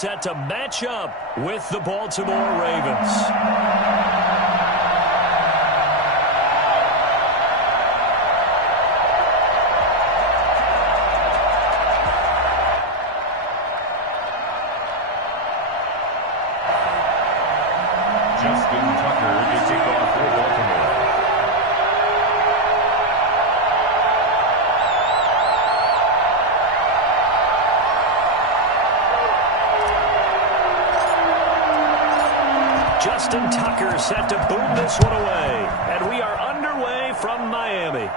set to match up with the Baltimore Ravens. Justin Tucker set to boom this one away. And we are underway from Miami.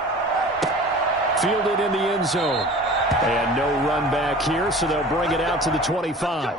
Fielded in the end zone. And no run back here, so they'll bring it out to the 25.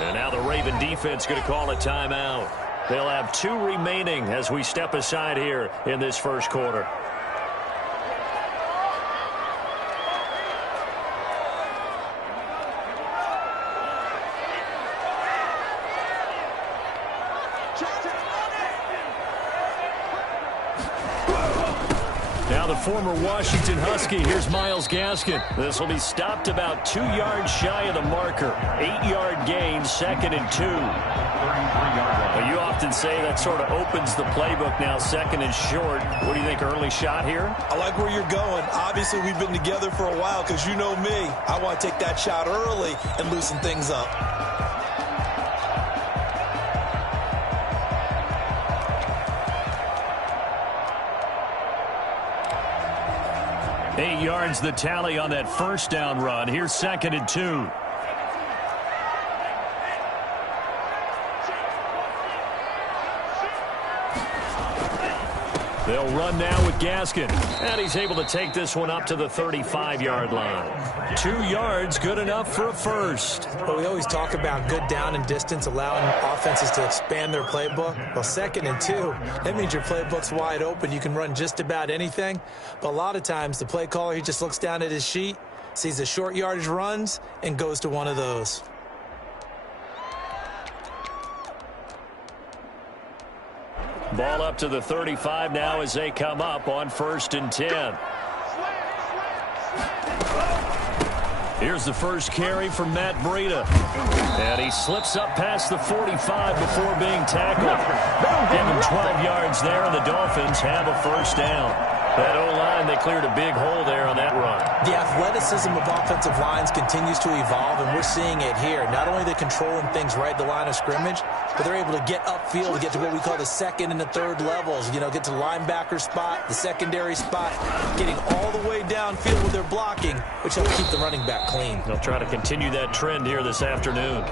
And now the Raven defense going to call a timeout. They'll have 2 remaining as we step aside here in this first quarter. Now the former Washington Husky, here's Myles Gaskin. This will be stopped about 2 yards shy of the marker. 8-yard gain, 2nd and 2. Well, you often say that sort of opens the playbook now, 2nd and short. What do you think, early shot here? I like where you're going. Obviously, we've been together for a while because you know me. I want to take that shot early and loosen things up. Eight yards the tally on that first down run. Here's 2nd and 2. They'll run now with Gaskin. And he's able to take this one up to the 35-yard line. 2 yards, good enough for a first. Well, we always talk about good down and distance, allowing offenses to expand their playbook. Well, 2nd and 2, that means your playbook's wide open. You can run just about anything. But a lot of times, the play caller, he just looks down at his sheet, sees the short yardage runs, and goes to one of those. Ball up to the 35 now as they come up on 1st and 10. Here's the first carry from Matt Breida. And he slips up past the 45 before being tackled. Give him 12 yards there, and the Dolphins have a first down. That O-line, they cleared a big hole there on that run. The athleticism of offensive lines continues to evolve, and we're seeing it here. Not only are they controlling things right at the line of scrimmage, but they're able to get upfield, to get to what we call the 2nd and the 3rd levels. You know, get to the linebacker spot, the secondary spot, getting all the way downfield with their blocking, which helps keep the running back clean. They'll try to continue that trend here this afternoon.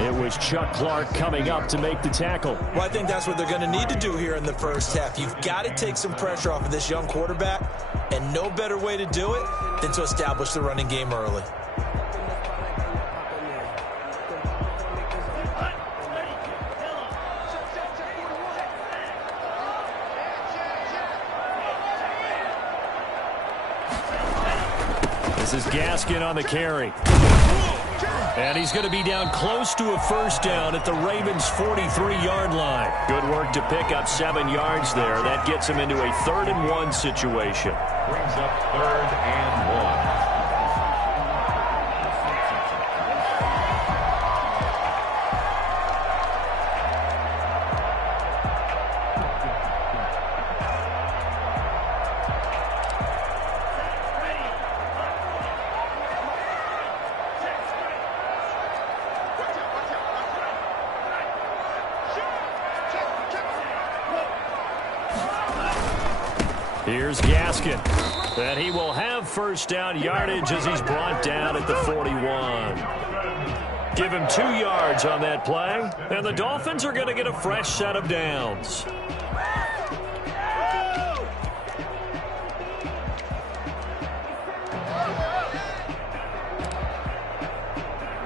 It was Chuck Clark coming up to make the tackle. Well, I think that's what they're going to need to do here in the first half. You've got to take some pressure off of this young quarterback, and no better way to do it than to establish the running game early. This is Gaskin on the carry. And he's going to be down close to a first down at the Ravens' 43-yard line. Good work to pick up 7 yards there. That gets him into a 3rd and 1 situation. Brings up 3rd and 1. Here's Gaskin. And he will have first down yardage as he's brought down at the 41. Give him 2 yards on that play. And the Dolphins are going to get a fresh set of downs.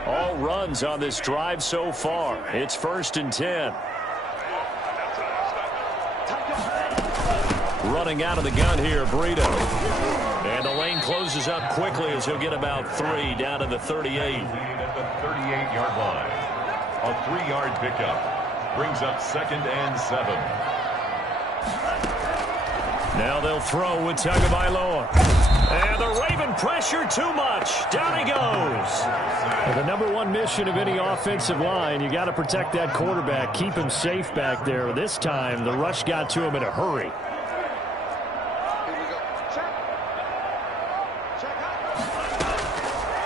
All runs on this drive so far. It's 1st and 10. Running out of the gun here, Breida. And the lane closes up quickly as he'll get about 3 down to the 38. At the 38-yard line. A 3-yard pickup brings up 2nd and 7. Now they'll throw with Tagovailoa. And the Raven pressure too much. Down he goes. Well, the number one mission of any offensive line, you got to protect that quarterback, keep him safe back there. This time, the rush got to him in a hurry.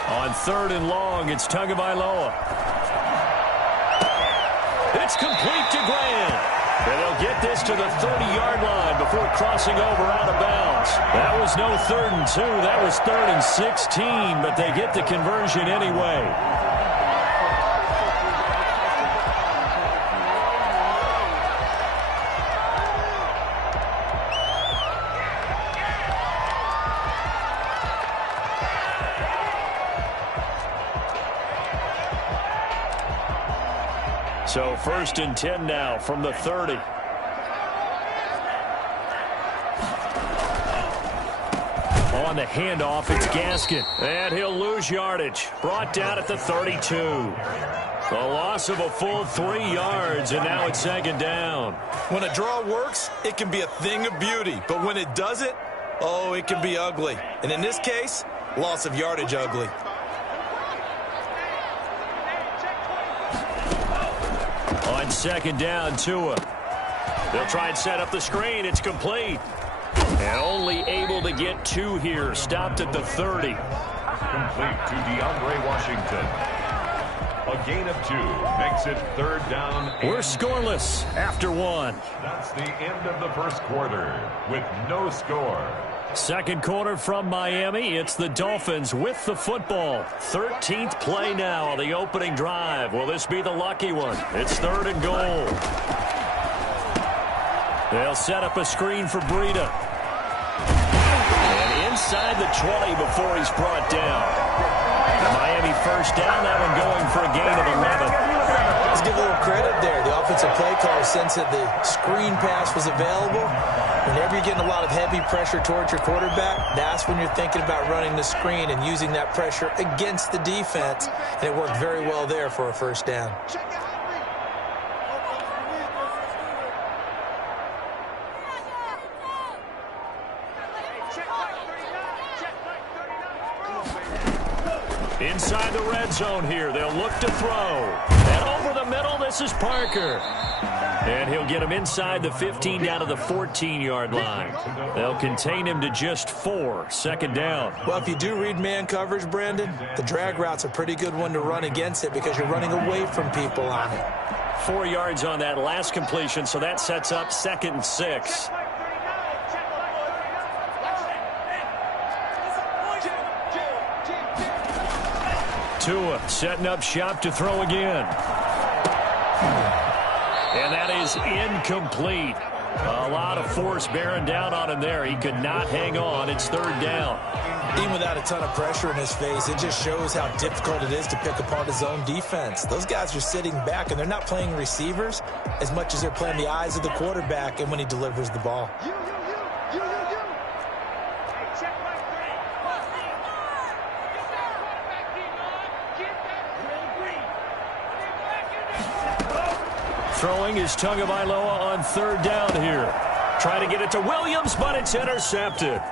On 3rd and long, it's Tagovailoa. It's complete to Graham. And they'll get this to the 30-yard line before crossing over out of bounds. That was no 3rd and 2. That was 3rd and 16, but they get the conversion anyway. So 1st and 10 now from the 30. On the handoff, it's Gaskin. And he'll lose yardage. Brought down at the 32. The loss of a full 3 yards, and now it's 2nd down. When a draw works, it can be a thing of beauty. But when it doesn't, oh, it can be ugly. And in this case, loss of yardage ugly. On 2nd down, Tua. They'll try and set up the screen. It's complete. And only able to get 2 here. Stopped at the 30. Complete to DeAndre Washington. A gain of 2 makes it 3rd down. We're scoreless after 1. That's the end of the first quarter with no score. 2nd quarter from Miami. It's the Dolphins with the football. 13th play now on the opening drive. Will this be the lucky one? It's 3rd and goal. They'll set up a screen for Breida. And inside the 20 before he's brought down. The Miami first down. That one going for a gain of 11. Let's give a little credit there. The offensive play caller sensed that the screen pass was available. Whenever you're getting a lot of heavy pressure towards your quarterback, that's when you're thinking about running the screen and using that pressure against the defense. And it worked very well there for a first down. Inside the red zone here. They'll look to throw. And over the middle, this is Parker. And he'll get him inside the 15 down to the 14-yard line. They'll contain him to just 4. 2nd down. Well, if you do read man coverage, Brandon, the drag route's a pretty good one to run against it because you're running away from people on it. 4 yards on that last completion, so that sets up 2nd and 6. Tua setting up shop to throw again. And that is incomplete. A lot of force bearing down on him there. He could not hang on. It's 3rd down. Even without a ton of pressure in his face, it just shows how difficult it is to pick apart his own defense. Those guys are sitting back, and they're not playing receivers as much as they're playing the eyes of the quarterback and when he delivers the ball. Throwing is Tagovailoa on 3rd down here. Try to get it to Williams, but it's intercepted.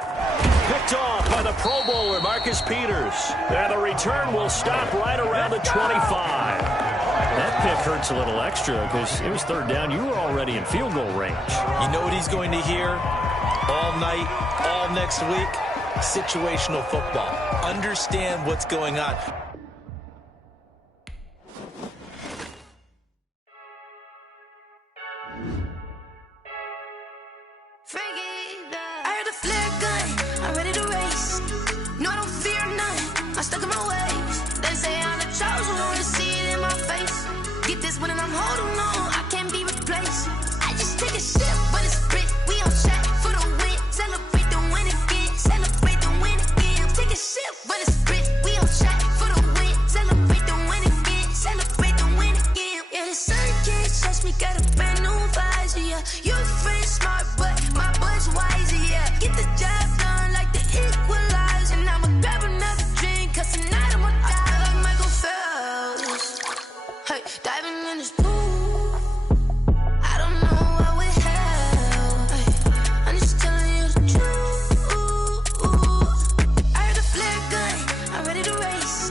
Picked off by the Pro Bowler, Marcus Peters. And the return will stop right around the 25. That pick hurts a little extra because it was 3rd down. You were already in field goal range. You know what he's going to hear all night, all next week? Situational football. Understand what's going on. I'm stuck in my ways. They say I'm the chosen one, to see it in my face. Get this one and I'm holding on, I can't be replaced. I just take a sip, but it's split. We on track for the win. Celebrate the win again. Celebrate the win again. Take a sip, but it's split. We on track for the win. Celebrate the win again. Celebrate the win again. Yeah, the sun can't touch me. Got a brand new visor. Yeah, you're a friend smart, but my bud's wiser. Yeah, get the job done like the equalizer. And I'ma grab another drink, 'cause tonight I'ma die like Michael Phelps. Hey, diving in this pool. I don't know what we have. Hey, I'm just telling you the truth. I heard the flare gun. I'm ready to race.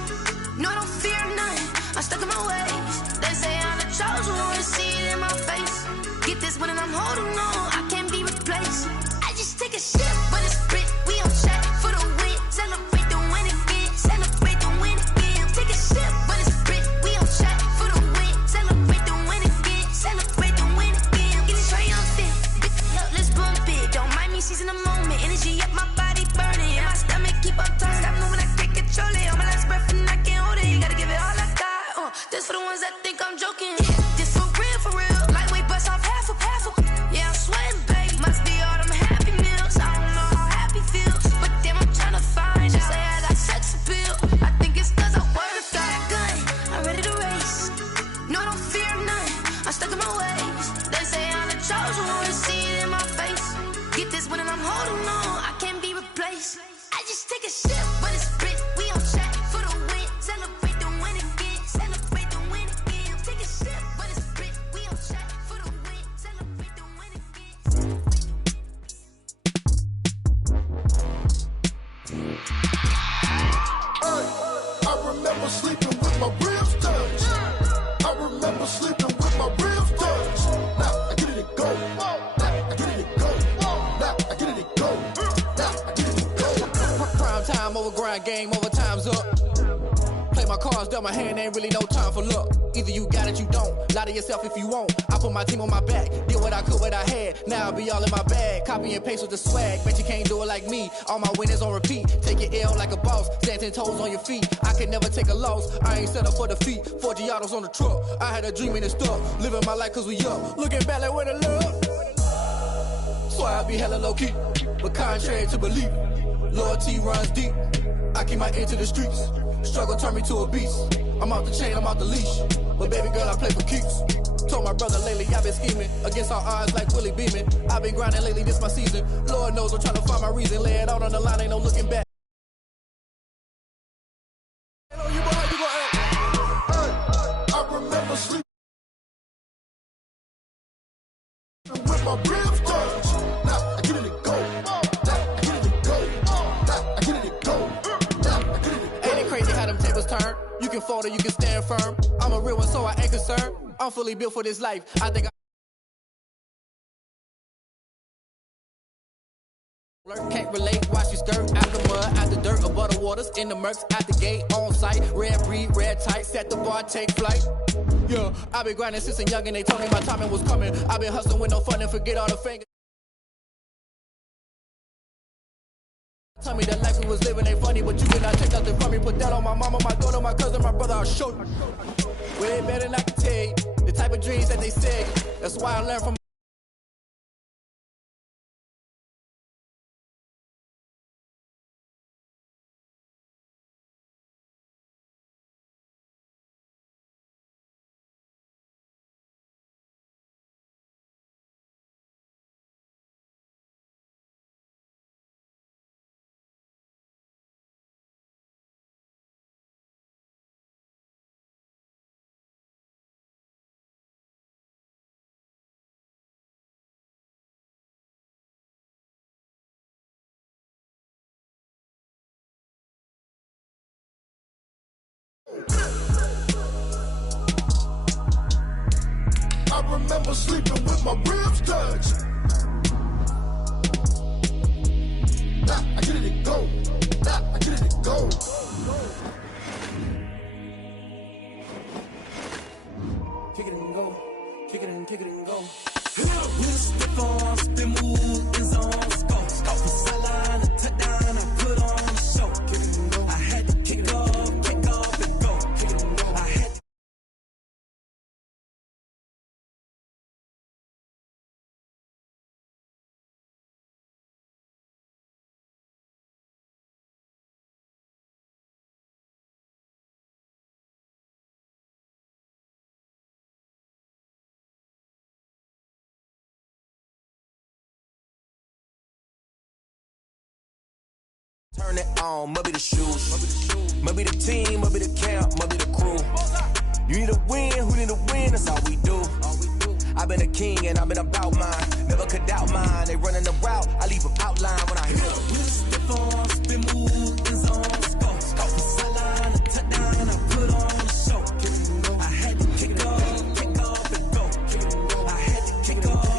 No, I don't fear none. I'm stuck in my ways. They say I'm the chosen one, to see it in my face. Get this one and I'm holding on, I can't be replaced. I just take a sip, but it's split. We on track for the win. Celebrate the win again. Celebrate the win again. Take a sip, but it's split. We on track for the win. Celebrate the win again. Celebrate the win again. Getting triumphant. Let's bump it. Don't mind me seizing the moment. Energy up, my body burning. And my stomach keep on turning. Stop moving, I can't control it. On my last breath and I can't hold it. You gotta give it all I got. This for the ones that think I'm joking. This for real, for real. Lightweight bust off half a. Yeah, I'm sweating, babe. Must be all them happy meals. I don't know how happy feels, but damn, I'm trying to find out. Say I got sex appeal. I think it's 'cause I wear the fat gun. I'm ready to race. No, I don't fear none. I'm stuck in my ways. They say I'm the chosen one, to see it in my face. Get this one and I'm holding on, I can't be replaced. I just take a sip, but it's split. We on track for the win. Celebrate the win again. Celebrate the win again. Take a sip, but it's split. We on track for the win. Celebrate the win again. I remember sleeping with my ribs touched. I remember sleeping with my ribs touched. Now I get it and go. Now I get it and go. Now I get it and go. Now I get it and go. Prime time over grind game, over time's up. Play my cards, dealt my hand, ain't really no time for luck. Either you got it, you don't. Lie to yourself if you won't. I put my team on my back, did what I could, what I had. Now I'll be all in my bag, copy and paste with the swag. Bet you can't do it like me. All my winners on repeat. Take your L like a boss, stand 10 toes on your feet. I can never take a loss. I ain't set up for defeat. 4 Giottos on the truck. I had a dream and it's stuck. Living my life 'cause we up. Looking back like where the love. Swear I be hella low key, but contrary to belief, loyalty runs deep. I keep my ear to the streets. Struggle turned me to a beast. I'm off the chain, I'm off the leash. But baby girl, I play for keeps. Told my brother lately I've been scheming against all odds like Willie Beeman. I've been grinding lately, this my season. Lord knows I'm trying to find my reason. Lay it out on the line, ain't no looking back. I remember sleeping with my ribs touched. Now I get it and go. Now I get it and go. Now I get it and go. Now I get it and go. Ain't it crazy how them tables turn? You can fold or you can stand firm. I'm a real one, so I ain't concerned. I'm fully built for this life. I think can't relate, watch your skirt, out the mud, out the dirt, above the waters, in the murks, out the gate, on site, red breed, red tight, set the bar, take flight. Yeah, I been grinding since a young and they told me my timing was coming. I been hustling with no fun and forget all the fingers. Tell me that life we was living ain't funny, but you cannot take nothing from me. Put that on my mama, my daughter, my cousin, my brother, I'll show you. Way better than I can tell you, the type of dreams that they said. That's why I learned from I remember sleeping with my ribs touched. Now I get it and go. Now I get it and go. kick it and go, kick it and kick it and go. With the force, the move is on scope. Off the sideline, a touchdown, I put on the show. I had to kick off. Turn it on, maybe the shoes, maybe the team, maybe the camp, maybe the crew. You need a win, who need a win, that's all we do. I've been a king and I've been about mine. Never could doubt mine. They running the route, I leave them outline when I hit them. We step on, spin move, in zone, scope. Sideline, a touchdown, I put on the show. I had to kick off and go. I had to kick off.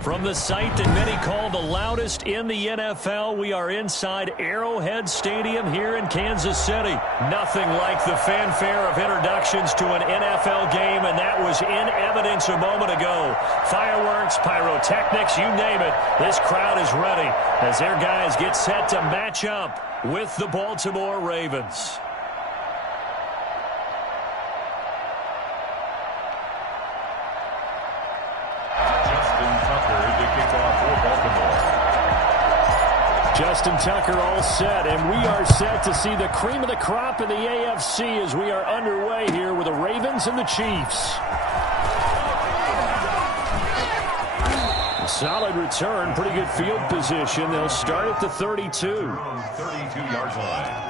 From the site that many call the loudest in the NFL, we are inside Arrowhead Stadium here in Kansas City. Nothing like the fanfare of introductions to an NFL game, and that was in evidence a moment ago. Fireworks, pyrotechnics, you name it. This crowd is ready as their guys get set to match up with the Baltimore Ravens. Justin Tucker all set, and we are set to see the cream of the crop in the AFC as we are underway here with the Ravens and the Chiefs. A solid return, pretty good field position. They'll start at the 32. 32-yard line.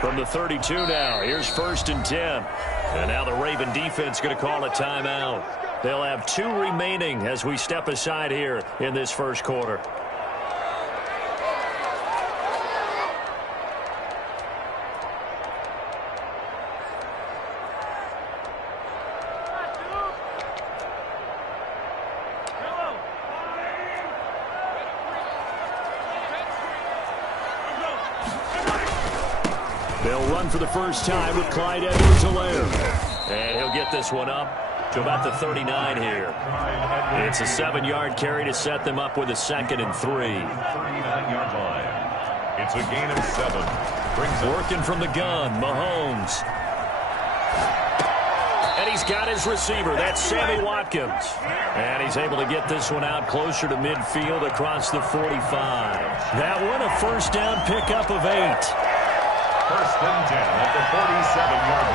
From the 32 now, here's 1st and 10. And now the Raven defense going to call a timeout. They'll have 2 remaining as we step aside here in this first quarter. They'll run for the first time with Clyde Edwards-Helaire. And he'll get this one up to about the 39 here. It's a 7-yard carry to set them up with a 2nd and 3. 39-yard line. It's a gain of 7. Working from the gun, Mahomes. And he's got his receiver. That's Sammy Watkins. And he's able to get this one out closer to midfield across the 45. That one a first down pickup of 8. 1st and 10 at the 47-yard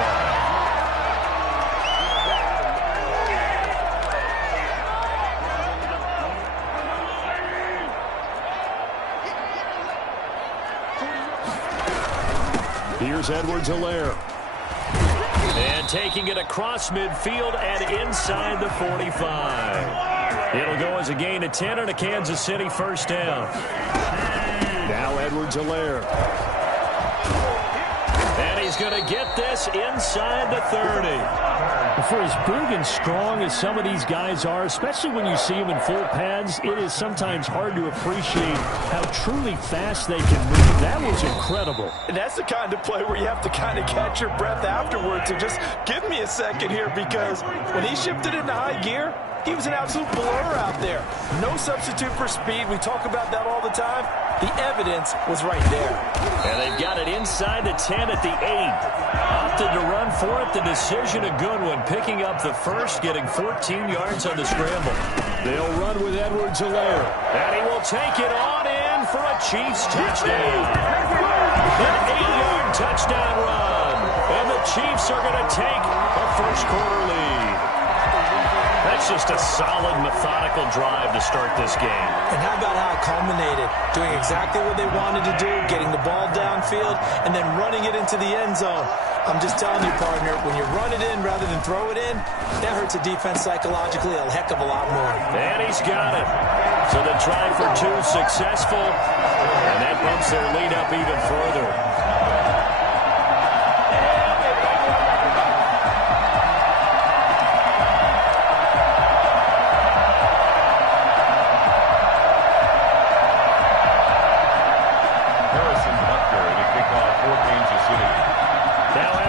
line. Here's Edwards-Helaire. And taking it across midfield and inside the 45. It'll go as a gain of 10 and a Kansas City first down. Now Edwards-Helaire. And he's going to get this inside the 30. For as big and strong as some of these guys are, especially when you see them in full pads, it is sometimes hard to appreciate how truly fast they can move. That was incredible. And that's the kind of play where you have to kind of catch your breath afterwards and just give me a second here, because when he shifted into high gear, he was an absolute blur out there. No substitute for speed. We talk about that all the time. The evidence was right there. And they've got it inside the 10 at the 8. Opted to run for it. The decision a good one. Picking up the first, getting 14 yards on the scramble. They'll run with Edwards-Helaire. And he will take it on in for a Chiefs touchdown. An 8-yard touchdown run. And the Chiefs are going to take a first quarter lead. That's just a solid, methodical drive to start this game. And how about how it culminated? Doing exactly what they wanted to do, getting the ball downfield, and then running it into the end zone. I'm just telling you, partner, when you run it in rather than throw it in, that hurts a defense psychologically a heck of a lot more. And he's got it. So the try for 2 successful, and that bumps their lead up even further.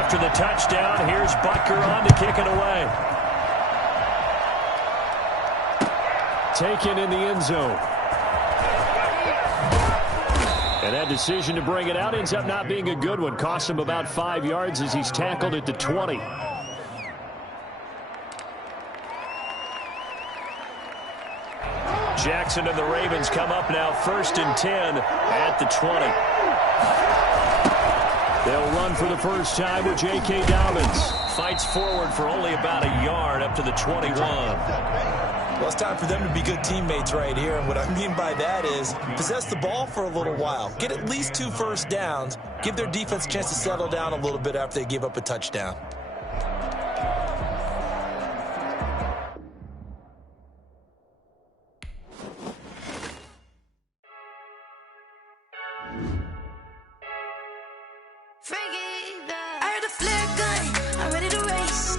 After the touchdown, here's Butker on to kick it away. Taken in the end zone. And that decision to bring it out ends up not being a good one. Costs him about 5 yards as he's tackled at the 20. Jackson and the Ravens come up now 1st and 10 at the 20. They'll run for the first time with J.K. Dobbins. Fights forward for only about a yard up to the 21. Well, it's time for them to be good teammates right here. And what I mean by that is possess the ball for a little while. Get at least 2 first downs. Give their defense a chance to settle down a little bit after they give up a touchdown. I heard a flare gun, I'm ready to race.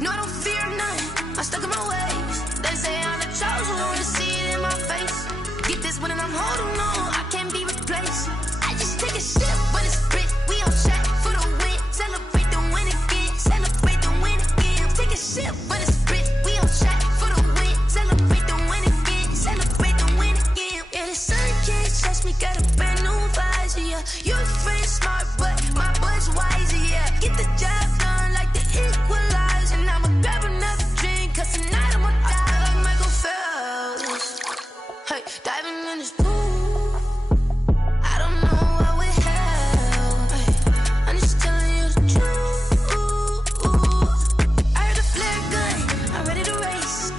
No, I don't fear none, I'm stuck in my ways. They say I'm the chosen one, to see it in my face. Get this one and I'm holding on, I can't be replaced. I just take a sip, but it's grit, we on track for the win. Celebrate the win again, celebrate the win again. Take a sip, but it's grit, we on track for the win. Celebrate the win again, celebrate the win again. Yeah, the sun can't touch me, got a brand new visor, yeah. You're friend smart, but my bud's wiser, yeah. Get the job done like the equalizer. And I'ma grab another drink, cause tonight I'ma die like Michael Phelps. Hey, diving in this pool, I don't know what would help. Hey, I'm just telling you the truth. I heard a flare gun, I'm ready to race.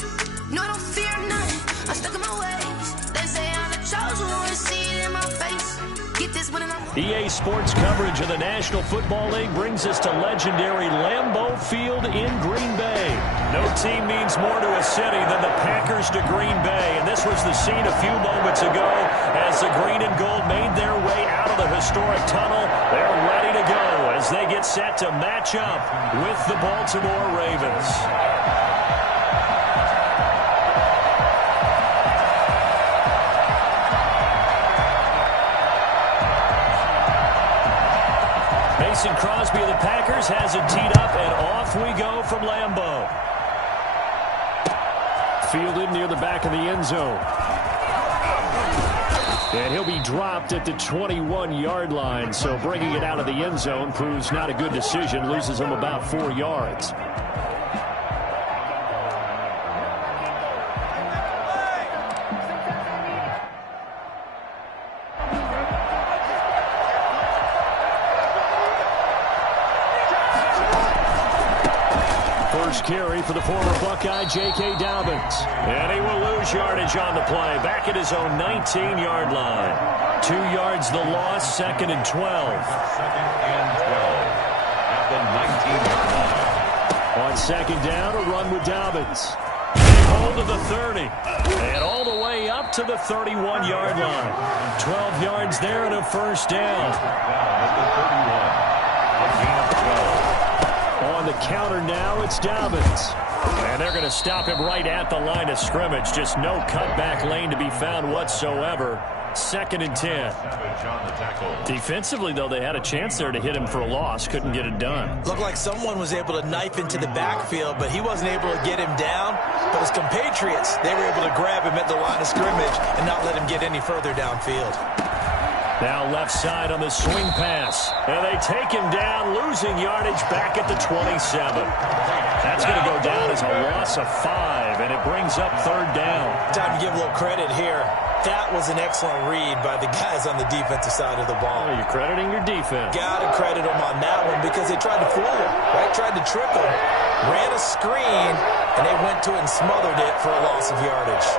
No, I don't fear none, I'm stuck in my ways. They say I'm the chosen one, see it in my face. Get this one and I'm EA Sports coverage of the National Football League brings us to legendary Lambeau Field in Green Bay. No team means more to a city than the Packers to Green Bay, and this was the scene a few moments ago as the green and gold made their way out of the historic tunnel. They're ready to go as they get set to match up with the Baltimore Ravens. Mason Crosby of the Packers has it teed up, and off we go from Lambeau. Fielded near the back of the end zone. And he'll be dropped at the 21-yard line, so bringing it out of the end zone proves not a good decision, loses him about 4 yards. First carry for the former Buckeye, J.K. Dobbins. And he will lose yardage on the play. Back at his own 19-yard line. 2 yards the loss, 2nd and 12. 2nd and 12 at the 19-yard line. On 2nd down, a run with Dobbins. Hold to the 30. And all the way up to the 31-yard line. 12 yards there and a first down. At the 31. A gain of 12. On the counter now, it's Dobbins. And they're going to stop him right at the line of scrimmage. Just no cutback lane to be found whatsoever. 2nd and 10. Defensively, though, they had a chance there to hit him for a loss. Couldn't get it done. Looked like someone was able to knife into the backfield, but he wasn't able to get him down. But his compatriots, they were able to grab him at the line of scrimmage and not let him get any further downfield. Now left side on the swing pass. And they take him down, losing yardage back at the 27. That's going to go down as a loss of 5, and it brings up 3rd down. Time to give a little credit here. That was an excellent read by the guys on the defensive side of the ball. Oh, you're crediting your defense. Got to credit them on that one because they tried to fool him, right? Tried to trick him. Ran a screen, and they went to it and smothered it for a loss of yardage.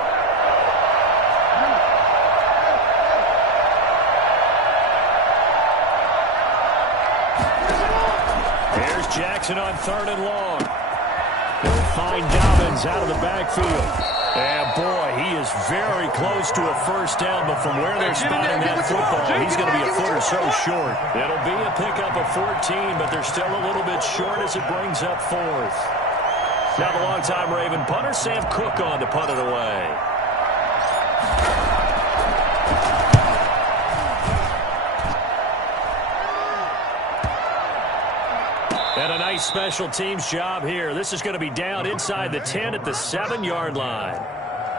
Jackson on 3rd and long. They'll find Dobbins out of the backfield. And boy, he is very close to a first down, but from where they're spotting that football, he's going to be a foot or so short. It'll be a pickup of 14, but they're still a little bit short as it brings up 4th. Now the longtime Raven punter, Sam Cook, on to punt it away. And a nice special teams job here. This is going to be down inside the 10 at the 7-yard line.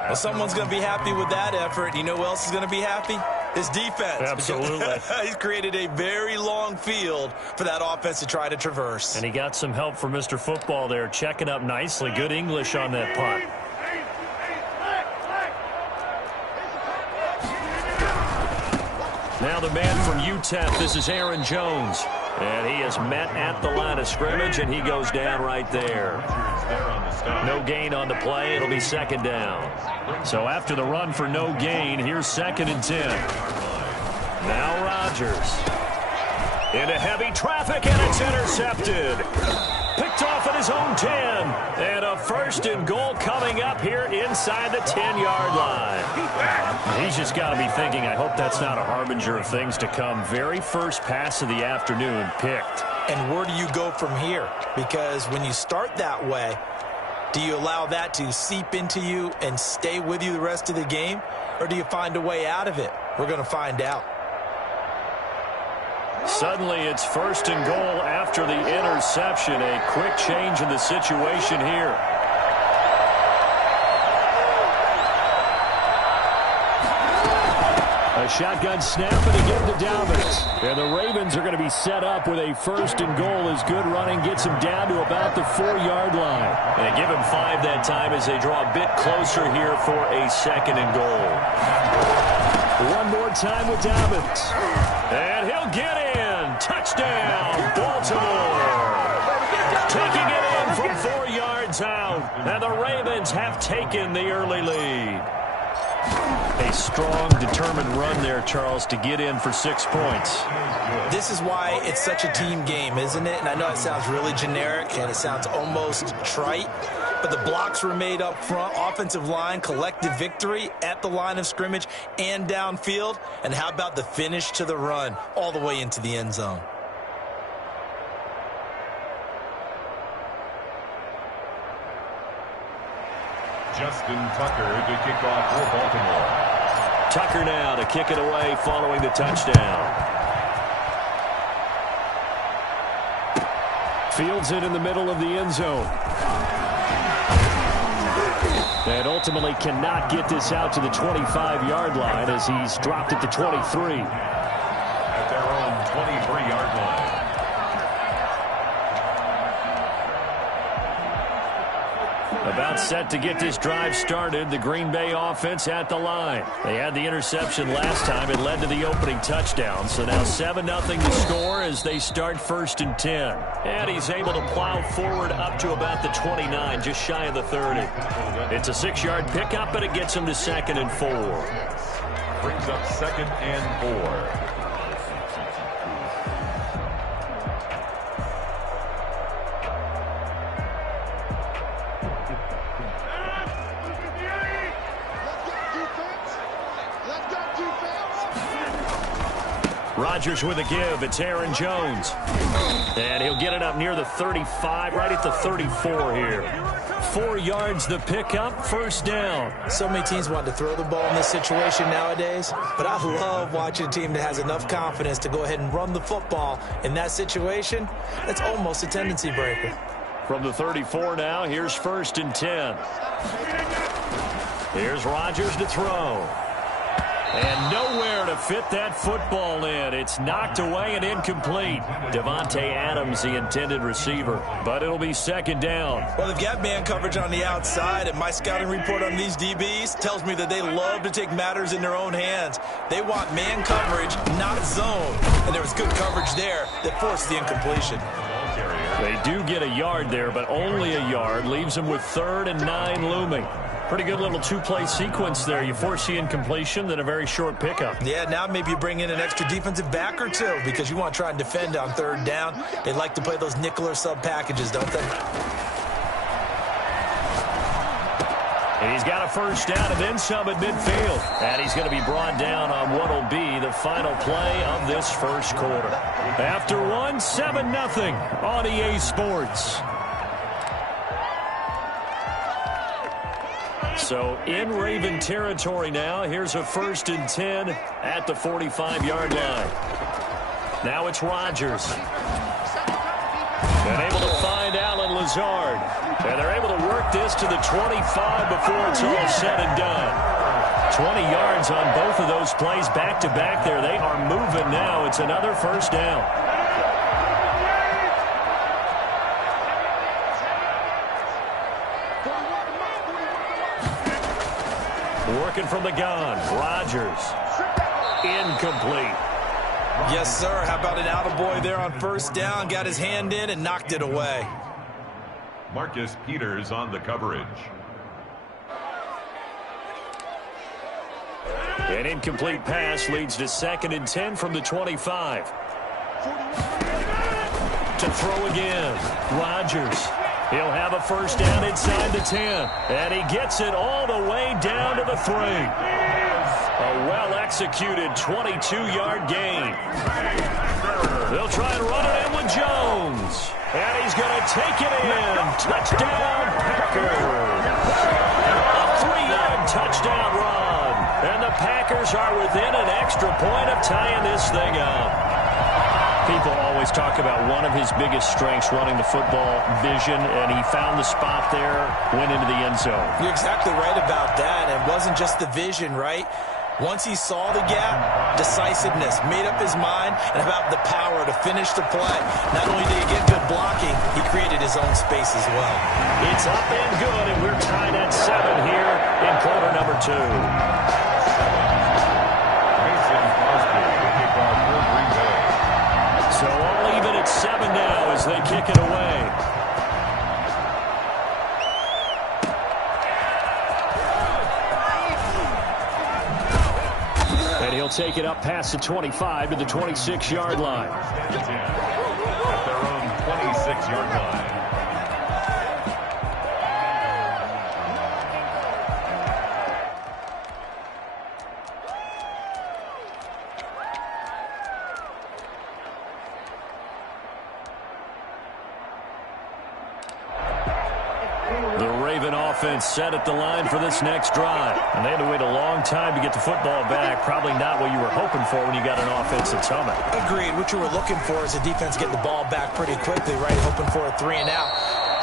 Well, someone's going to be happy with that effort. You know who else is going to be happy? His defense. Absolutely. He's created a very long field for that offense to try to traverse. And he got some help from Mr. Football there, checking up nicely. Good English on that punt. Now the man from UTEP, this is Aaron Jones. And he is met at the line of scrimmage, and he goes down right there. No gain on the play. It'll be second down. So after the run for no gain, here's 2nd and 10. Now Rodgers. Into heavy traffic, and it's intercepted. Picked off at his own 10. And a 1st and goal coming up here inside the 10-yard line. He's just got to be thinking, I hope that's not a harbinger of things to come. Very first pass of the afternoon picked. And where do you go from here? Because when you start that way, do you allow that to seep into you and stay with you the rest of the game? Or do you find a way out of it? We're going to find out. Suddenly it's 1st and goal after the interception. A quick change in the situation here. A shotgun snap and again to Dalvin. And the Ravens are going to be set up with a 1st and goal as good running gets him down to about the 4-yard line. And they give him 5 that time as they draw a bit closer here for a 2nd and goal. One more time with Dalvin. And he'll get in. Touchdown, Baltimore. Taking it in from 4 yards out. And the Ravens have taken the early lead. A strong, determined run there, Charles, to get in for 6 points. This is why it's such a team game, isn't it? And I know it sounds really generic and it sounds almost trite, but the blocks were made up front, offensive line, collective victory at the line of scrimmage and downfield. And how about the finish to the run all the way into the end zone? Justin Tucker to kick off for Baltimore. Tucker now to kick it away following the touchdown. Fields it in the middle of the end zone. And ultimately cannot get this out to the 25-yard line as he's dropped it to 23. At their own 23-yard line. About set to get this drive started. The Green Bay offense at the line. They had the interception last time. It led to the opening touchdown. So now 7-0 to score as they start 1st and 10. And he's able to plow forward up to about the 29, just shy of the 30. It's a 6-yard pickup, but it gets him to 2nd and 4. Brings up 2nd and 4. Rodgers with a give. It's Aaron Jones. And he'll get it up near the 35, right at the 34 here. 4 yards the pickup, 1st down. So many teams want to throw the ball in this situation nowadays, but I love watching a team that has enough confidence to go ahead and run the football in that situation. That's almost a tendency breaker. From the 34 now, here's 1st and 10. Here's Rodgers to throw. And nowhere to fit that football in. It's knocked away and incomplete. Devontae Adams, the intended receiver. But it'll be 2nd down. Well, they've got man coverage on the outside, and my scouting report on these DBs tells me that they love to take matters in their own hands. They want man coverage, not zone. And there was good coverage there that forced the incompletion. They do get a yard there, but only a yard. Leaves them with 3rd and 9 looming. Pretty good little 2-play sequence there. You force the incompletion, then a very short pickup. Yeah, now maybe you bring in an extra defensive back or two because you want to try and defend on 3rd down. They like to play those nickel or sub packages, don't they? And he's got a 1st down and then some at midfield. And he's going to be brought down on what will be the final play of this 1st quarter. After one, 7-0 on EA Sports. So in Raven territory now. Here's a 1st and 10 at the 45-yard line. Now it's Rodgers. And able to find Allen Lazard. And they're able to work this to the 25 before it's all said and done. 20 yards on both of those plays back-to-back there. They are moving now. It's another 1st down. Working from the gun. Rodgers. Incomplete. Yes, sir. How about an attaboy there on first down? Got his hand in and knocked it away. Marcus Peters on the coverage. An incomplete pass leads to 2nd and 10 from the 25. To throw again. Rodgers. He'll have a first down inside the 10. And he gets it all the way down to the 3. A well-executed 22-yard gain. They'll try and run it in with Jones. And he's going to take it in. Touchdown, Packers. A 3-yard touchdown run. And the Packers are within an extra point of tying this thing up. People always talk about one of his biggest strengths, running the football, vision, and he found the spot there, went into the end zone. You're exactly right about that. It wasn't just the vision, right? Once he saw the gap, decisiveness, made up his mind, and about the power to finish the play. Not only did he get good blocking, he created his own space as well. It's up and good, and we're tied at 7 here in quarter number 2. So all even at 7 now as they kick it away. And he'll take it up past the 25 to the 26-yard line. At their own 26-yard line. Offense set at the line for this next drive. And they had to wait a long time to get the football back. Probably not what you were hoping for when you got an offense that's humming. Agreed. What you were looking for is a defense get the ball back pretty quickly, right? Hoping for a 3 and out.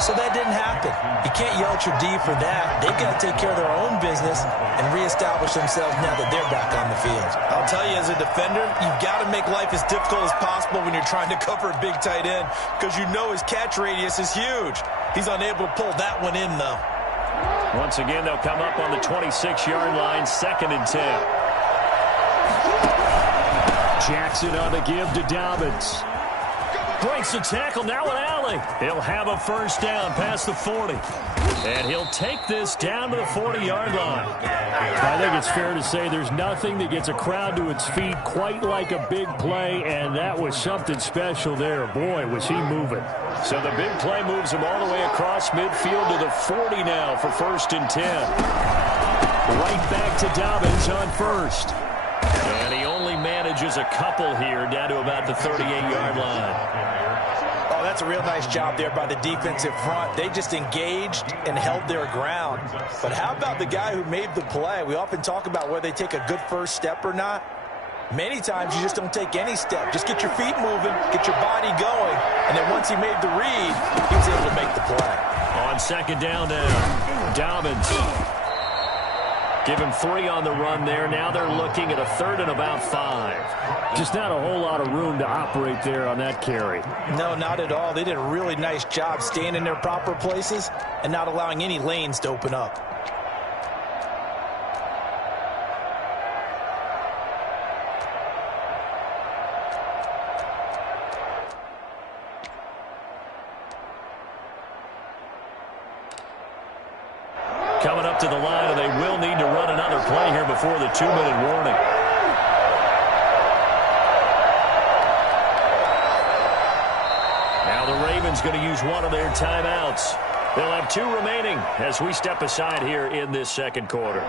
So that didn't happen. You can't yell at your D for that. They've got to take care of their own business and reestablish themselves now that they're back on the field. I'll tell you, as a defender, you've got to make life as difficult as possible when you're trying to cover a big tight end because you know his catch radius is huge. He's unable to pull that one in, though. Once again, they'll come up on the 26-yard line, 2nd and 10. Jackson on the give to Dobbins. Breaks the tackle, now an alley. He'll have a first down past the 40. And he'll take this down to the 40-yard line. I think it's fair to say there's nothing that gets a crowd to its feet quite like a big play, and that was something special there. Boy, was he moving. So the big play moves him all the way across midfield to the 40 now for 1st and 10. Right back to Dobbins on first. And he only manages a couple here down to about the 38-yard line. Oh, that's a real nice job there by the defensive front. They just engaged and held their ground. But how about the guy who made the play? We often talk about whether they take a good first step or not. Many times you just don't take any step. Just get your feet moving, get your body going, and then once he made the read, he was able to make the play. On 2nd down now, Dobbins. Give him 3 on the run there. Now they're looking at a 3rd and about 5. Just not a whole lot of room to operate there on that carry. No, not at all. They did a really nice job staying in their proper places and not allowing any lanes to open up. Coming up to the line, and they will need to run another play here before the 2-minute warning. Now the Ravens going to use one of their timeouts. They'll have 2 remaining as we step aside here in this 2nd quarter.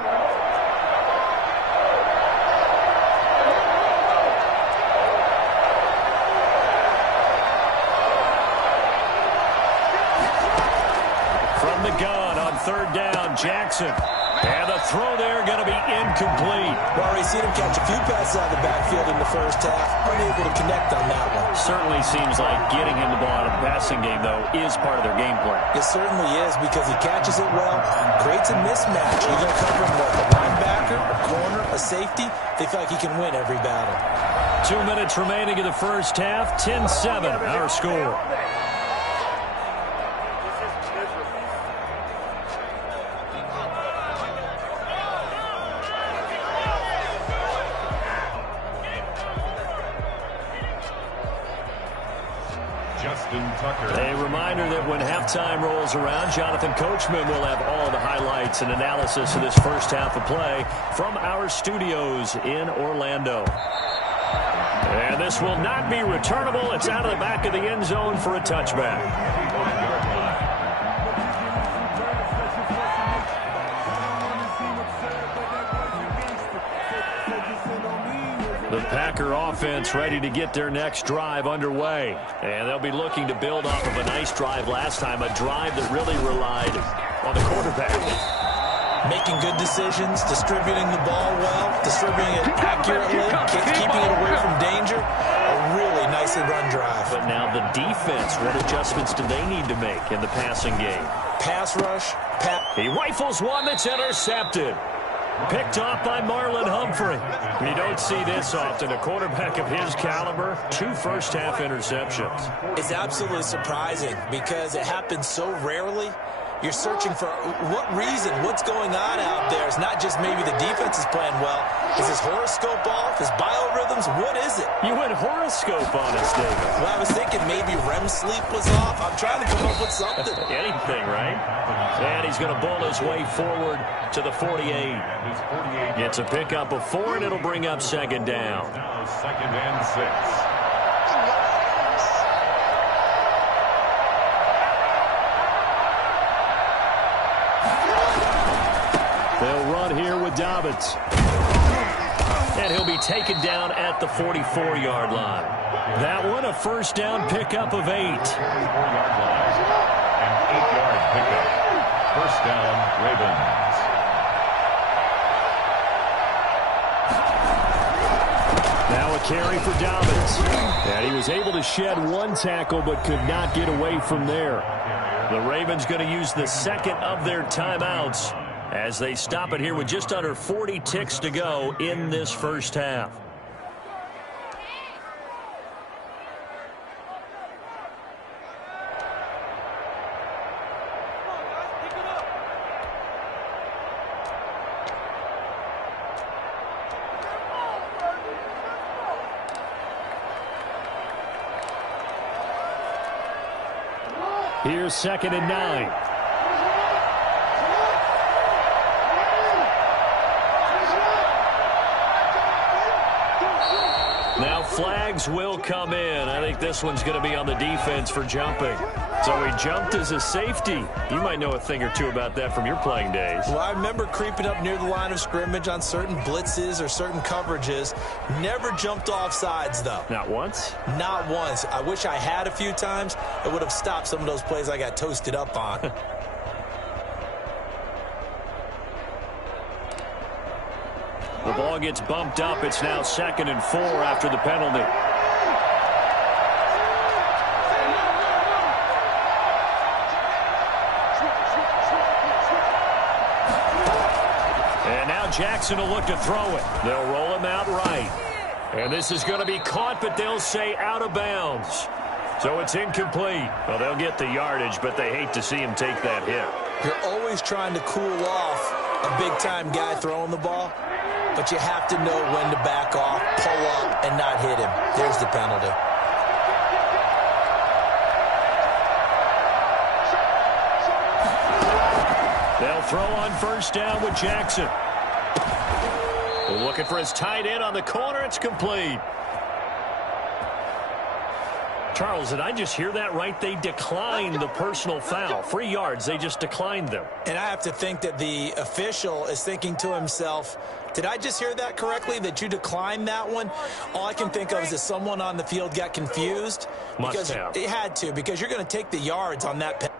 From the gun on 3rd down, Jackson. And the throw there going to be incomplete. Well, we've seen him catch a few passes out of the backfield in the first half. Unable to connect on that one. Certainly seems like getting him the ball out of the passing game, though, is part of their game plan. It certainly is because he catches it well, creates a mismatch. You're going to cover him with a linebacker, a corner, a safety. They feel like he can win every battle. 2 minutes remaining in the first half. 10-7, our score. Justin Tucker. A reminder that when halftime rolls around, Jonathan Coachman will have all the highlights and analysis of this first half of play from our studios in Orlando. And this will not be returnable. It's out of the back of the end zone for a touchback. The Packer offense ready to get their next drive underway. And they'll be looking to build off of a nice drive last time, a drive that really relied on the quarterback. Making good decisions, distributing the ball well, distributing it accurately, keeping it away from danger. A really nicely run drive. But now the defense, what adjustments do they need to make in the passing game? Pass rush. He rifles one that's intercepted. Picked off by Marlon Humphrey. You don't see this often. A quarterback of his caliber, 2 first-half interceptions. It's absolutely surprising because it happens so rarely. You're searching for what reason, what's going on out there. It's not just maybe the defense is playing well. Is his horoscope off? His biorhythms? What is it? You went horoscope on us, David. Well, I was thinking maybe REM sleep was off. I'm trying to come up with something. Anything, right? And he's going to bull his way forward to the 48. Gets a pickup of 4, and it'll bring up second down. Now 2nd and 6. They'll run here with Dobbins. And he'll be taken down at the 44-yard line. That one a first down pickup of 8. 44-yard line. An 8-yard pickup. First down, Ravens. Now a carry for Dobbins. And he was able to shed 1 tackle but could not get away from there. The Ravens going to use the second of their timeouts as they stop it here with just under 40 ticks to go in this first half. Here's 2nd and 9. Now flags will come in. I think this one's going to be on the defense for jumping. So he jumped as a safety. You might know a thing or two about that from your playing days. Well, I remember creeping up near the line of scrimmage on certain blitzes or certain coverages. Never jumped off sides, though. Not once? Not once. I wish I had a few times. It would have stopped some of those plays I got toasted up on. The ball gets bumped up. It's now 2nd and 4 after the penalty. And now Jackson will look to throw it. They'll roll him out right. And this is going to be caught, but they'll say out of bounds. So it's incomplete. Well, they'll get the yardage, but they hate to see him take that hit. You're always trying to cool off a big-time guy throwing the ball. But you have to know when to back off, pull up, and not hit him. There's the penalty. They'll throw on first down with Jackson. Looking for his tight end on the corner. It's complete. Charles, did I just hear that right? They declined the personal foul. 3 yards, they just declined them. And I have to think that the official is thinking to himself, did I just hear that correctly, that you declined that one? All I can think of is that someone on the field got confused. Must have. They had to, because you're going to take the yards on that penalty.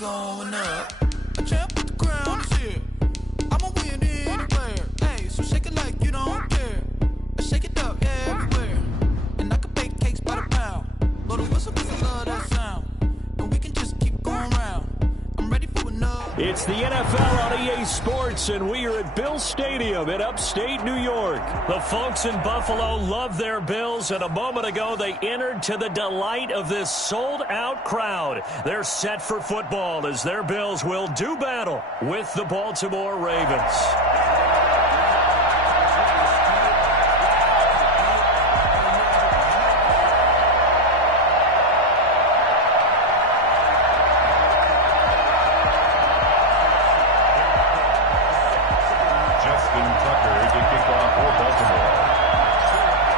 Going up, a champ with the crown is here. I'ma win anywhere. Hey, so shake it like you don't care. Sports, and we are at Bill Stadium in upstate New York. The folks in Buffalo love their Bills, and a moment ago they entered to the delight of this sold-out crowd. They're set for football as their Bills will do battle with the Baltimore Ravens.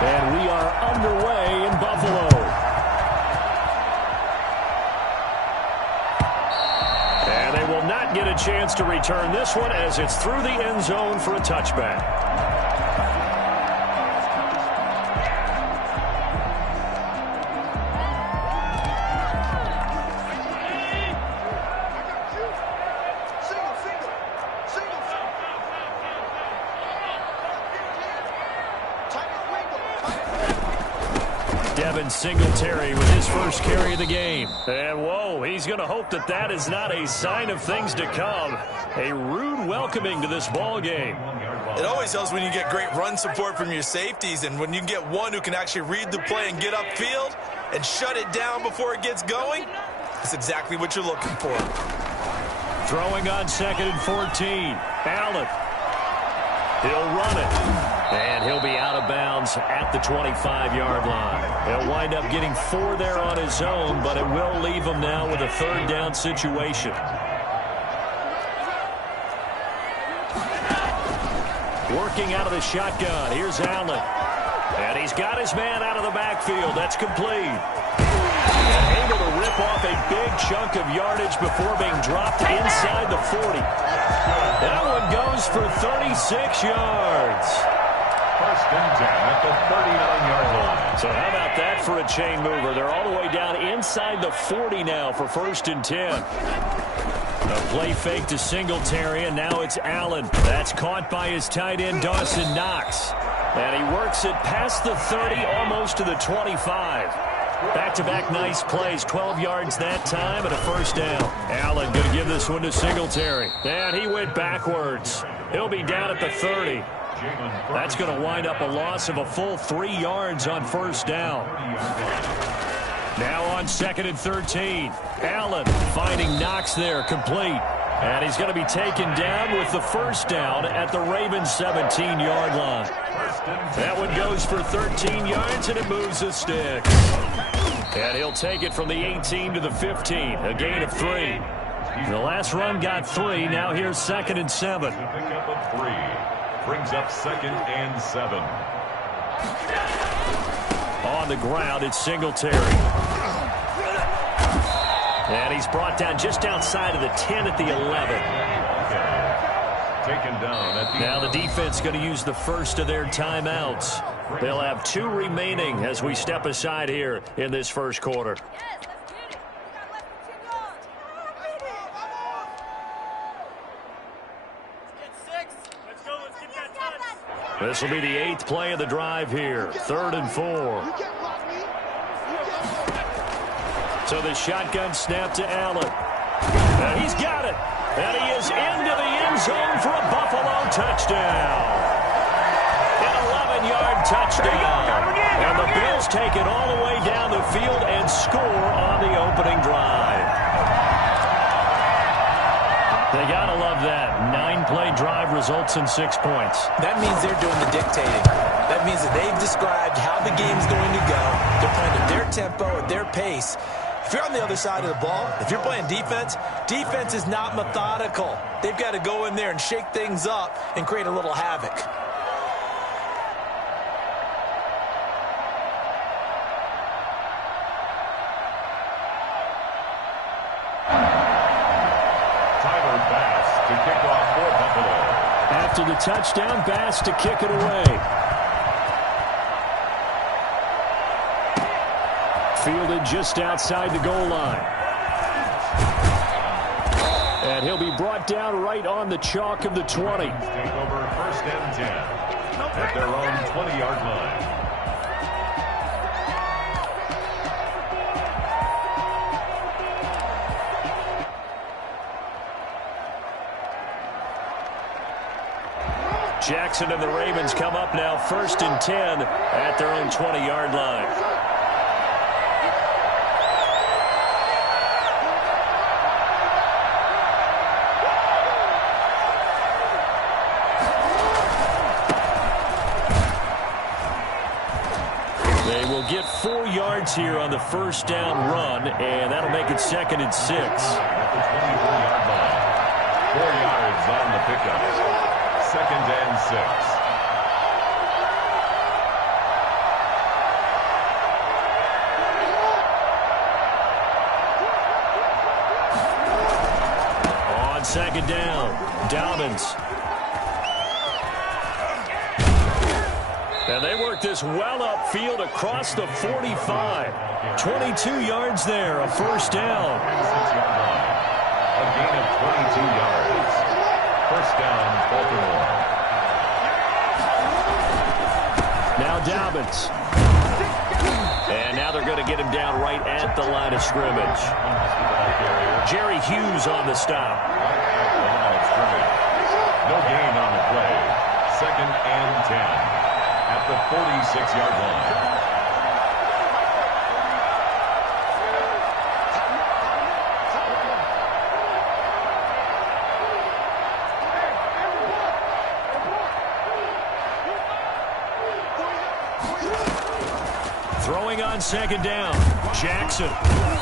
And we are underway in Buffalo. And they will not get a chance to return this one as it's through the end zone for a touchback. Singletary with his first carry of the game. And whoa, he's going to hope that that is not a sign of things to come. A rude welcoming to this ball game. It always helps when you get great run support from your safeties, and when you get one who can actually read the play and get upfield and shut it down before it gets going, that's exactly what you're looking for. Throwing on 2nd and 14. Allen. He'll run it. And he'll be out of bounds at the 25-yard line. He'll wind up getting 4 there on his own, but it will leave him now with a 3rd down situation. Working out of the shotgun. Here's Allen. And he's got his man out of the backfield. That's complete. And able to rip off a big chunk of yardage before being dropped inside the 40. That one goes for 36 yards. First and 10 at the 39-yard line. So how about that for a chain mover? They're all the way down inside the 40 now for 1st and 10. A play fake to Singletary, and now it's Allen. That's caught by his tight end, Dawson Knox. And he works it past the 30, almost to the 25. Back-to-back nice plays, 12 yards that time and a 1st down. Allen going to give this one to Singletary. And he went backwards. He'll be down at the 30. That's going to wind up a loss of a full 3 yards on 1st down. Now on 2nd and 13. Allen finding Knox there, complete. And he's going to be taken down with the 1st down at the Ravens' 17-yard line. That one goes for 13 yards, and it moves the sticks. And he'll take it from the 18 to the 15, a gain of 3. The last run got 3. Now here's 2nd and 7. Pick up a 3. Brings up 2nd and 7. On the ground, it's Singletary. And he's brought down just outside of the 10 at the 11. Taken down at the now the defense going to use the first of their timeouts. They'll have 2 remaining as we step aside here in this first quarter. This will be the 8th play of the drive here. 3rd and 4. So the shotgun snap to Allen. And he's got it. And he is into the end zone for a Buffalo touchdown. An 11-yard touchdown. And the Bills take it all the way down the field and score on the opening drive. They got to love that. 9-play drive results in 6 points. That means they're doing the dictating. That means that they've described how the game's going to go. They're playing at their tempo, at their pace. If you're on the other side of the ball, if you're playing defense, defense is not methodical. They've got to go in there and shake things up and create a little havoc. After the touchdown, Bass to kick it away. Fielded just outside the goal line. And he'll be brought down right on the chalk of the 20. Take over 1st and 10 at their own 20-yard line. Jackson and the Ravens come up now 1st and 10 at their own 20-yard line. They will get 4 yards here on the first down run, and that'll make it 2nd and 6. At the 24-yard line. 4 yards on the pickup. 2nd and 6. On 2nd down, Dobbins. And they work this well upfield across the 45. 22 yards there, a first down. 6-yard line. A gain of 22 yards. First down, Baltimore. Now Dobbins. And now they're going to get him down right at the line of scrimmage. Jerry Hughes on the stop. The line of scrimmage. No gain on the play. 2nd and 10. At the 46-yard line. Throwing on 2nd down, Jackson.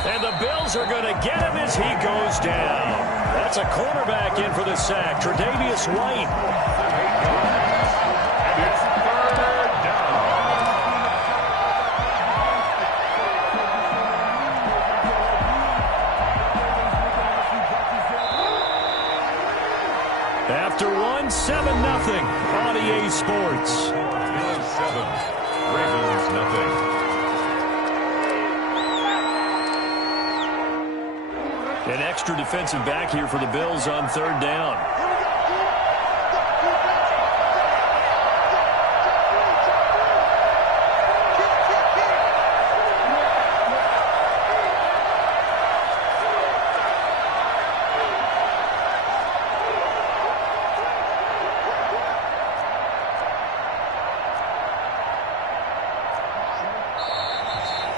And the Bills are going to get him as he goes down. That's a cornerback in for the sack, Tre'Davious White. After one, 7-0 on EA Sports. Bills 7, Ravens nothing. An extra defensive back here for the Bills on 3rd down.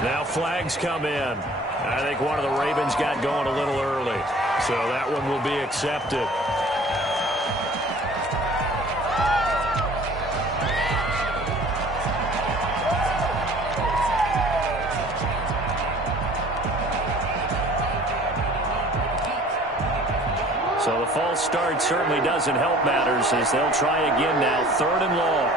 Now flags come in. I think one of the Ravens got going a little early, so that one will be accepted. So the false start certainly doesn't help matters as they'll try again now, 3rd and long.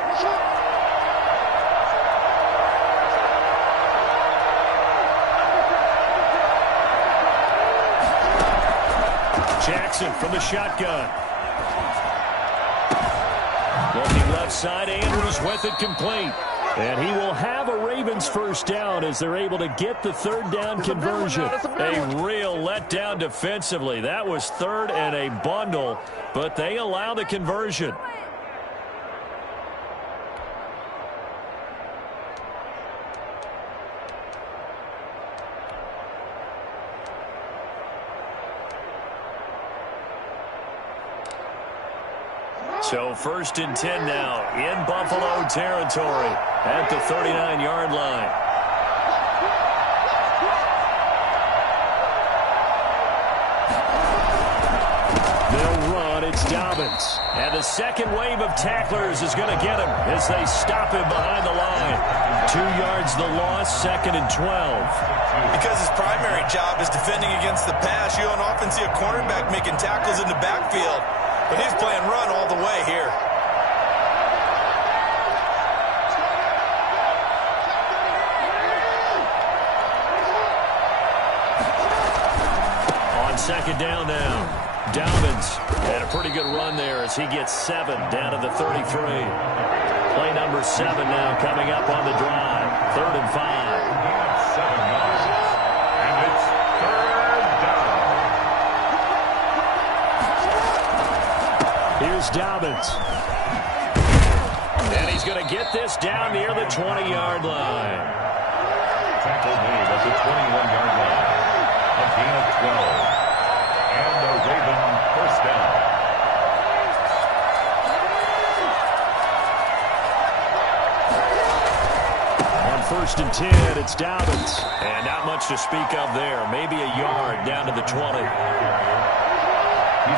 Jackson from the shotgun. Looking left side, Andrews with it complete. And he will have a Ravens first down as they're able to get the 3rd down conversion. A real letdown defensively. That was 3rd and a bundle, but they allow the conversion. So 1st and 10 now in Buffalo territory at the 39-yard line. They'll run. It's Dobbins. And the second wave of tacklers is going to get him as they stop him behind the line. 2 yards the loss, 2nd and 12. Because his primary job is defending against the pass, you don't often see a cornerback making tackles in the backfield. But he's playing run all the way here. On 2nd down now, Dobbins had a pretty good run there as he gets 7 down to the 33. Play number 7 now coming up on the drive. 3rd and 5. 7 yards. And it's 3rd down. Here's Dobbins. And he's going to get this down near the 20-yard line. Tackle made at the 21-yard line. A gain of 12. And a Raven first down. first and 10. It's Dobbins. And not much to speak of there. Maybe a yard down to the 20. He's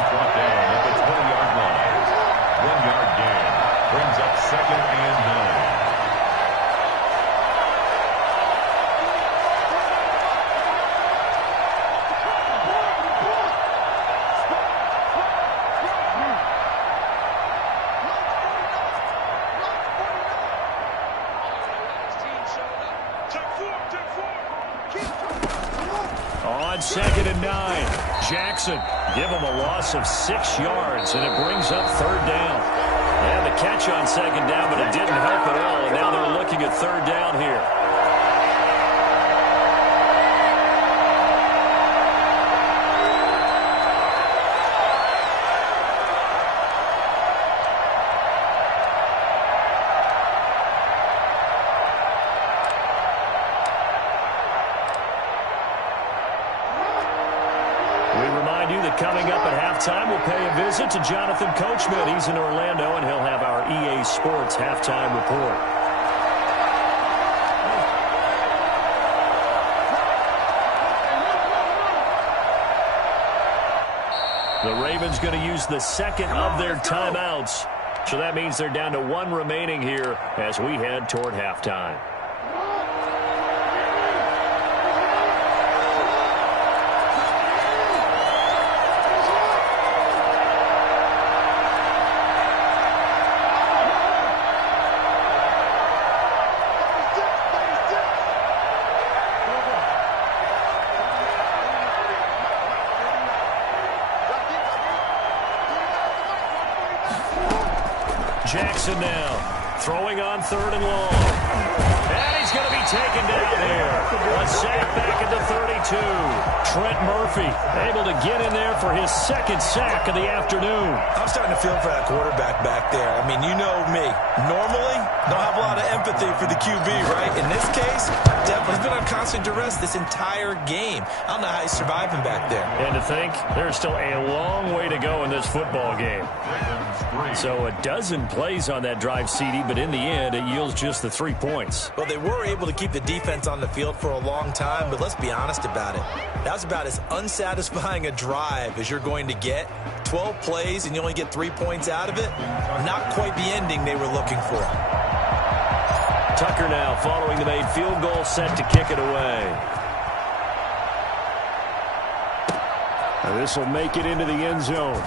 brought down at the 20-yard line. 1-yard gain. Brings up 2nd and 9. On 2nd and 9, Jackson give him a loss of 6 yards, and it brings up 3rd down. They had the catch on 2nd down, but it didn't help at all, and now they're looking at 3rd down here. Coming up at halftime, we'll pay a visit to Jonathan Coachman. He's in Orlando, and he'll have our EA Sports halftime report. The Ravens going to use the 2nd of their timeouts. So that means they're down to 1 remaining here as we head toward halftime. Jackson now, throwing on 3rd and long. And he's going to be taken down here. A sack back at the 32. Trent Murphy able to get in there for his 2nd sack of the afternoon. I'm starting to feel for that quarterback back there. I mean, you know me. Normally, don't have a lot of empathy for the QB, right? In this case, definitely he's been on constant duress this entire game. I don't know how he's surviving back there. And to think, there's still a long way to go in this football game. So a dozen plays on that drive, CD, but in the end, it yields just the 3 points. Well, they were able to keep the defense on the field for a long time, but let's be honest about it. That was about as unsatisfying a drive as you're going to get. 12 plays and you only get 3 points out of it. Not quite the ending they were looking for. Tucker now following the made field goal, set to kick it away. Now this will make it into the end zone.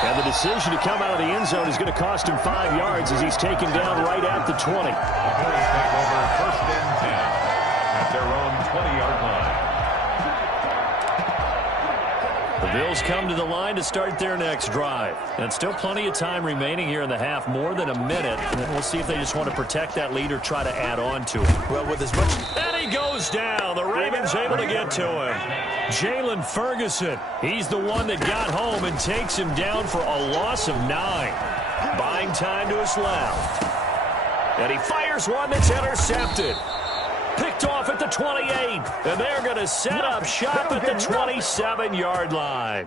And the decision to come out of the end zone is going to cost him 5 yards as he's taken down right at the 20. The Bills take over 1st and 10 at their own 20-yard line. The Bills come to the line to start their next drive. And still plenty of time remaining here in the half, more than a minute. And we'll see if they just want to protect that lead or try to add on to it. Well, with as much... And he goes down. The Ravens able to get to him. Jalen Ferguson, he's the one that got home and takes him down for a loss of 9. Buying time to his left. And he fires one that's intercepted. Picked off at the 28. And they're going to set up shop at the 27-yard line.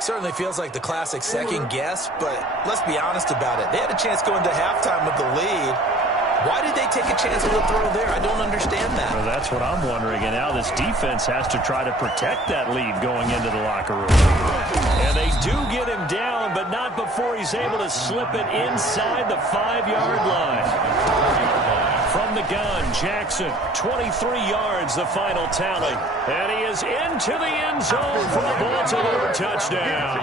Certainly feels like the classic second guess, but let's be honest about it. They had a chance going to halftime with the lead. Why did they take a chance with a throw there? I don't understand that. Well, that's what I'm wondering. And now this defense has to try to protect that lead going into the locker room. And they do get him down, but not before he's able to slip it inside the 5-yard line. From the gun, Jackson, 23 yards, the final tally. And he is into the end zone for a Baltimore touchdown.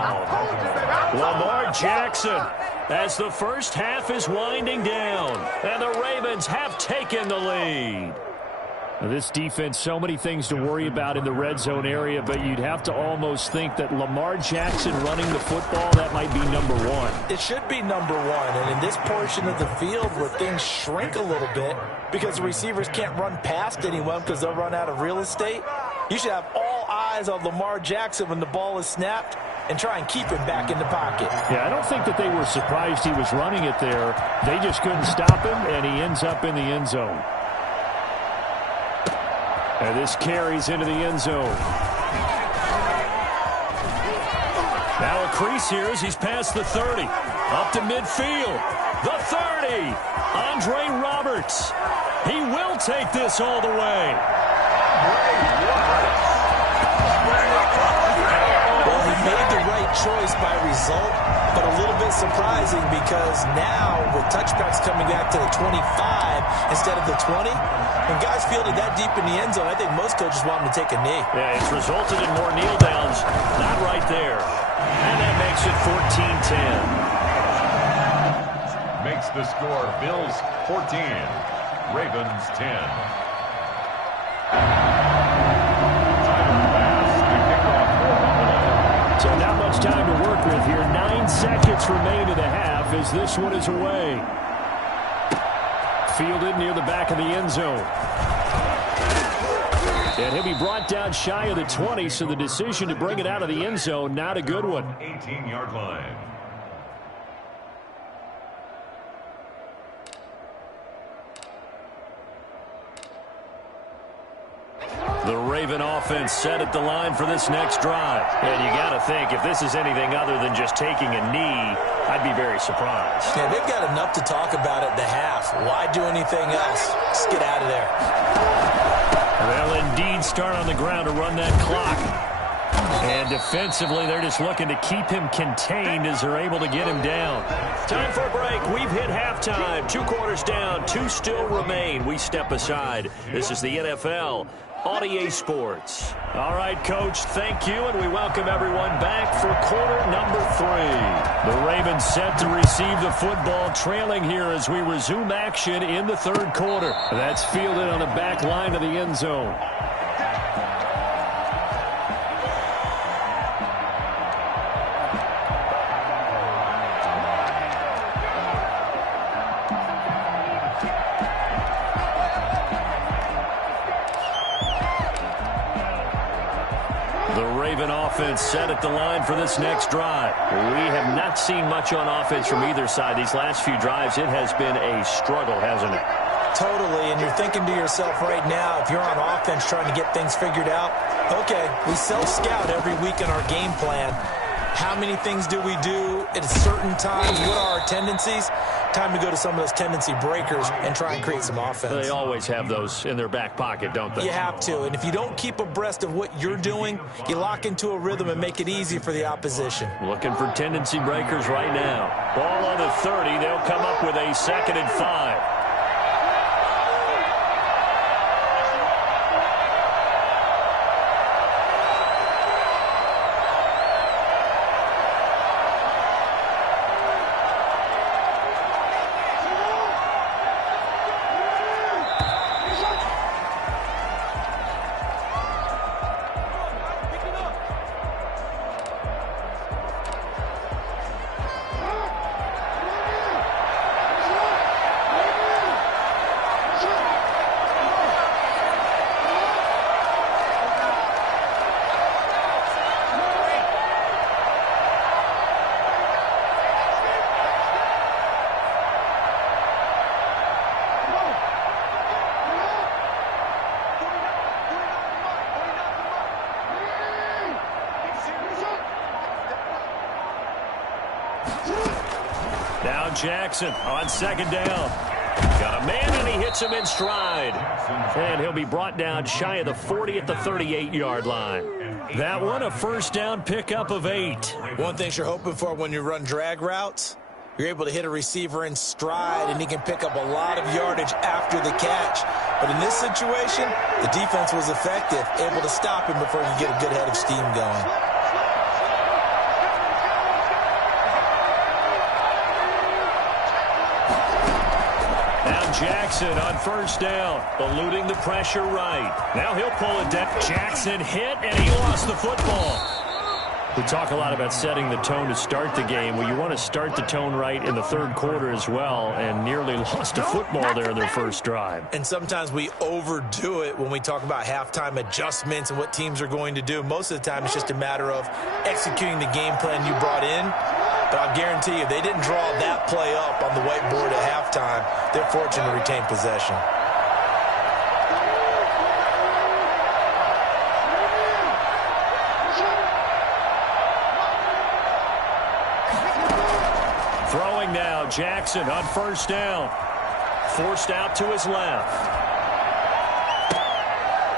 Lamar Jackson, as the first half is winding down, and the Ravens have taken the lead. Now, this defense, so many things to worry about in the red zone area, but you'd have to almost think that Lamar Jackson running the football, that might be number 1. It should be number 1, and in this portion of the field where things shrink a little bit because the receivers can't run past anyone because they'll run out of real estate, you should have all eyes on Lamar Jackson when the ball is snapped and try and keep him back in the pocket. Yeah, I don't think that they were surprised he was running it there. They just couldn't stop him, and he ends up in the end zone. And this carries into the end zone. Now crease here as he's past the 30. Up to midfield. The 30. Andre Roberts. He will take this all the way. Well, he made the right choice by result, but a little bit surprising because now with touchbacks coming back to the 25 instead of the 20, when guys fielded that deep in the end zone, I think most coaches want them to take a knee. Yeah, it's resulted in more kneel downs. Not right there. And that makes it 14-10. Makes the score Bills 14, Ravens 10. So not much time to work with here. 9 seconds remain in the half as this one is away. Fielded near the back of the end zone. And he'll be brought down shy of the 20, so the decision to bring it out of the end zone, not a good one. 18-yard line. The Raven offense set at the line for this next drive. And you got to think, if this is anything other than just taking a knee, I'd be very surprised. Yeah, they've got enough to talk about at the half. Why do anything else? Just get out of there. They'll indeed start on the ground to run that clock. And defensively, they're just looking to keep him contained as they're able to get him down. Time for a break. We've hit halftime. 2 quarters down. 2 still remain. We step aside. This is the NFL on EA Sports. All right, Coach, thank you, and we welcome everyone back for quarter number 3. The Ravens set to receive the football, trailing here as we resume action in the 3rd quarter. That's fielded on the back line of the end zone. Offense set at the line for this next drive. We have not seen much on offense from either side. These last few drives, it has been a struggle, hasn't it? Totally, and you're thinking to yourself right now, if you're on offense trying to get things figured out, okay, we self-scout every week in our game plan. How many things do we do at certain times? What are our tendencies? Time to go to some of those tendency breakers and try and create some offense. They always have those in their back pocket, don't they? You have to, and if you don't keep abreast of what you're doing, you lock into a rhythm and make it easy for the opposition. Looking for tendency breakers right now. Ball on the 30. They'll come up with a 2nd and 5. Now Jackson on 2nd down. Got a man, and he hits him in stride. And he'll be brought down shy of the 40 at the 38-yard line. That one, a 1st down pickup of 8. One thing you're hoping for when you run drag routes, you're able to hit a receiver in stride, and he can pick up a lot of yardage after the catch. But in this situation, the defense was effective, able to stop him before he could get a good head of steam going. Jackson on 1st down, eluding the pressure right. Now he'll pull it down. Jackson hit, and he lost the football. We talk a lot about setting the tone to start the game. Well, you want to start the tone right in the 3rd quarter as well, and nearly lost a football there in their 1st drive. And sometimes we overdo it when we talk about halftime adjustments and what teams are going to do. Most of the time, it's just a matter of executing the game plan you brought in. But I'll guarantee you, they didn't draw that play up on the whiteboard at halftime. They're fortunate to retain possession. Throwing now, Jackson on first down. Forced out to his left.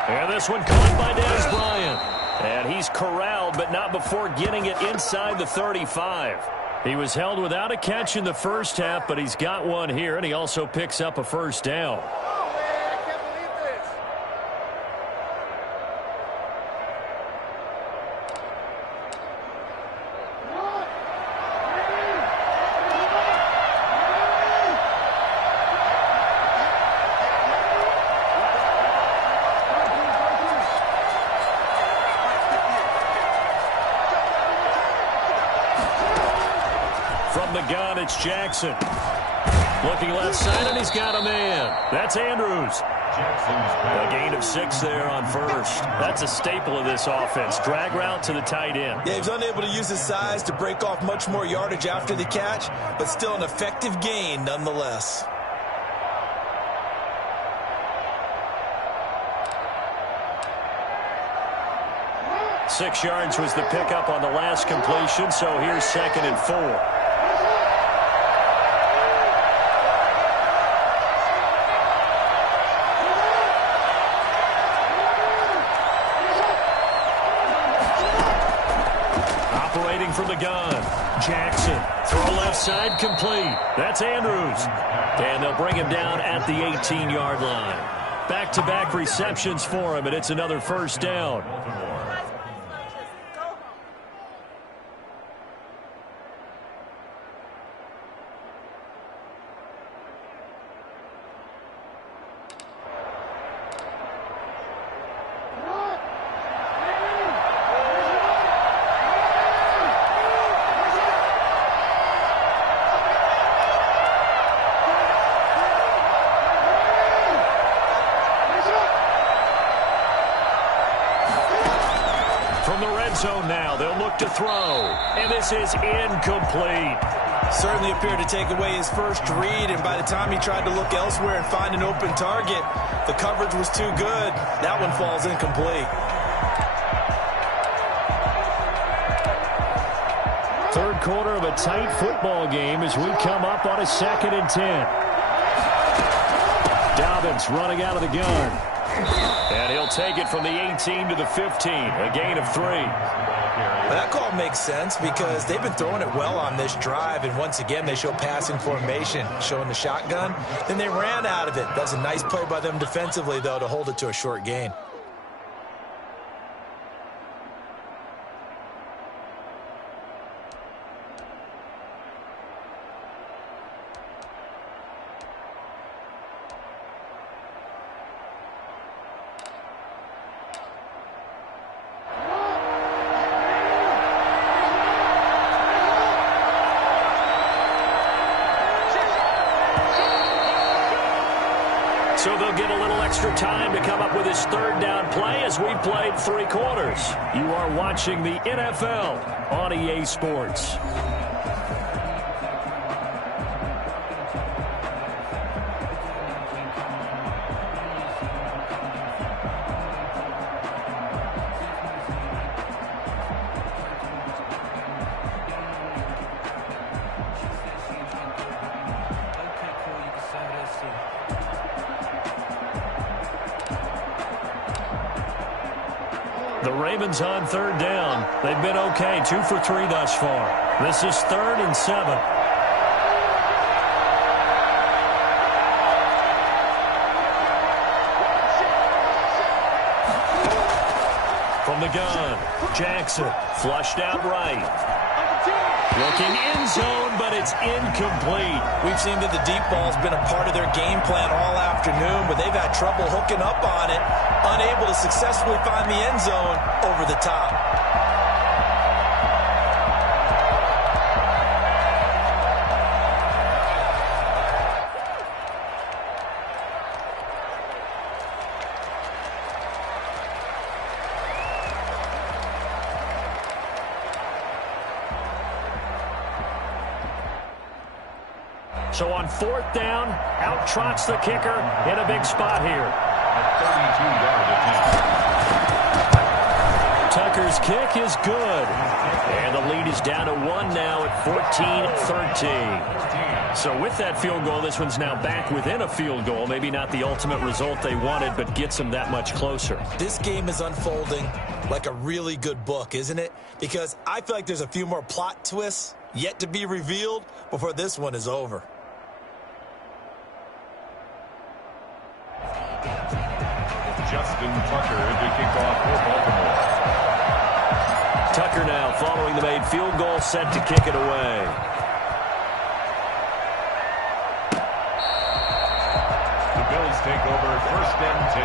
And this one caught by Dez Bryant. And he's corralled, but not before getting it inside the 35. He was held without a catch in the first half, but he's got one here, and he also picks up a first down. From the gun, it's Jackson. Looking left side, and he's got a man. That's Andrews. A gain of 6 there on first. That's a staple of this offense. Drag route to the tight end. Yeah, he's unable to use his size to break off much more yardage after the catch, but still an effective gain nonetheless. Six yards was the pickup on the last completion, so here's 2nd and 4. From the gun, Jackson, throw left side, complete. That's Andrews. And they'll bring him down at the 18-yard line. Back-to-back receptions for him, and it's another first down. Zone now. They'll look to throw. And this is incomplete. Certainly appeared to take away his first read, and by the time he tried to look elsewhere and find an open target, the coverage was too good. That one falls incomplete. Third quarter of a tight football game as we come up on a 2nd and 10. Dobbins running out of the gun. And he'll take it from the 18 to the 15, a gain of 3. Well, that call makes sense because they've been throwing it well on this drive, and once again they show passing formation, showing the shotgun. Then they ran out of it. That's a nice play by them defensively, though, to hold it to a short gain. So they'll get a little extra time to come up with his 3rd down play as we played 3 quarters. You are watching the NFL on EA Sports. The Ravens on 3rd down. They've been okay, 2 for 3 thus far. This is 3rd and 7. From the gun, Jackson flushed out right. Looking in zone, but it's incomplete. We've seen that the deep ball's been a part of their game plan all afternoon, but they've had trouble hooking up on it, unable to successfully find the end zone over the top. So on 4th down, out trots the kicker in a big spot here. 32-yard attempt. Tucker's kick is good. And the lead is down to 1 now at 14-13. So with that field goal, this one's now back within a field goal. Maybe not the ultimate result they wanted, but gets them that much closer. This game is unfolding like a really good book, isn't it? Because I feel like there's a few more plot twists yet to be revealed before this one is over. Justin Tucker to kick off for Baltimore. Tucker now following the made field goal, set to kick it away. The Bills take over 1st and 10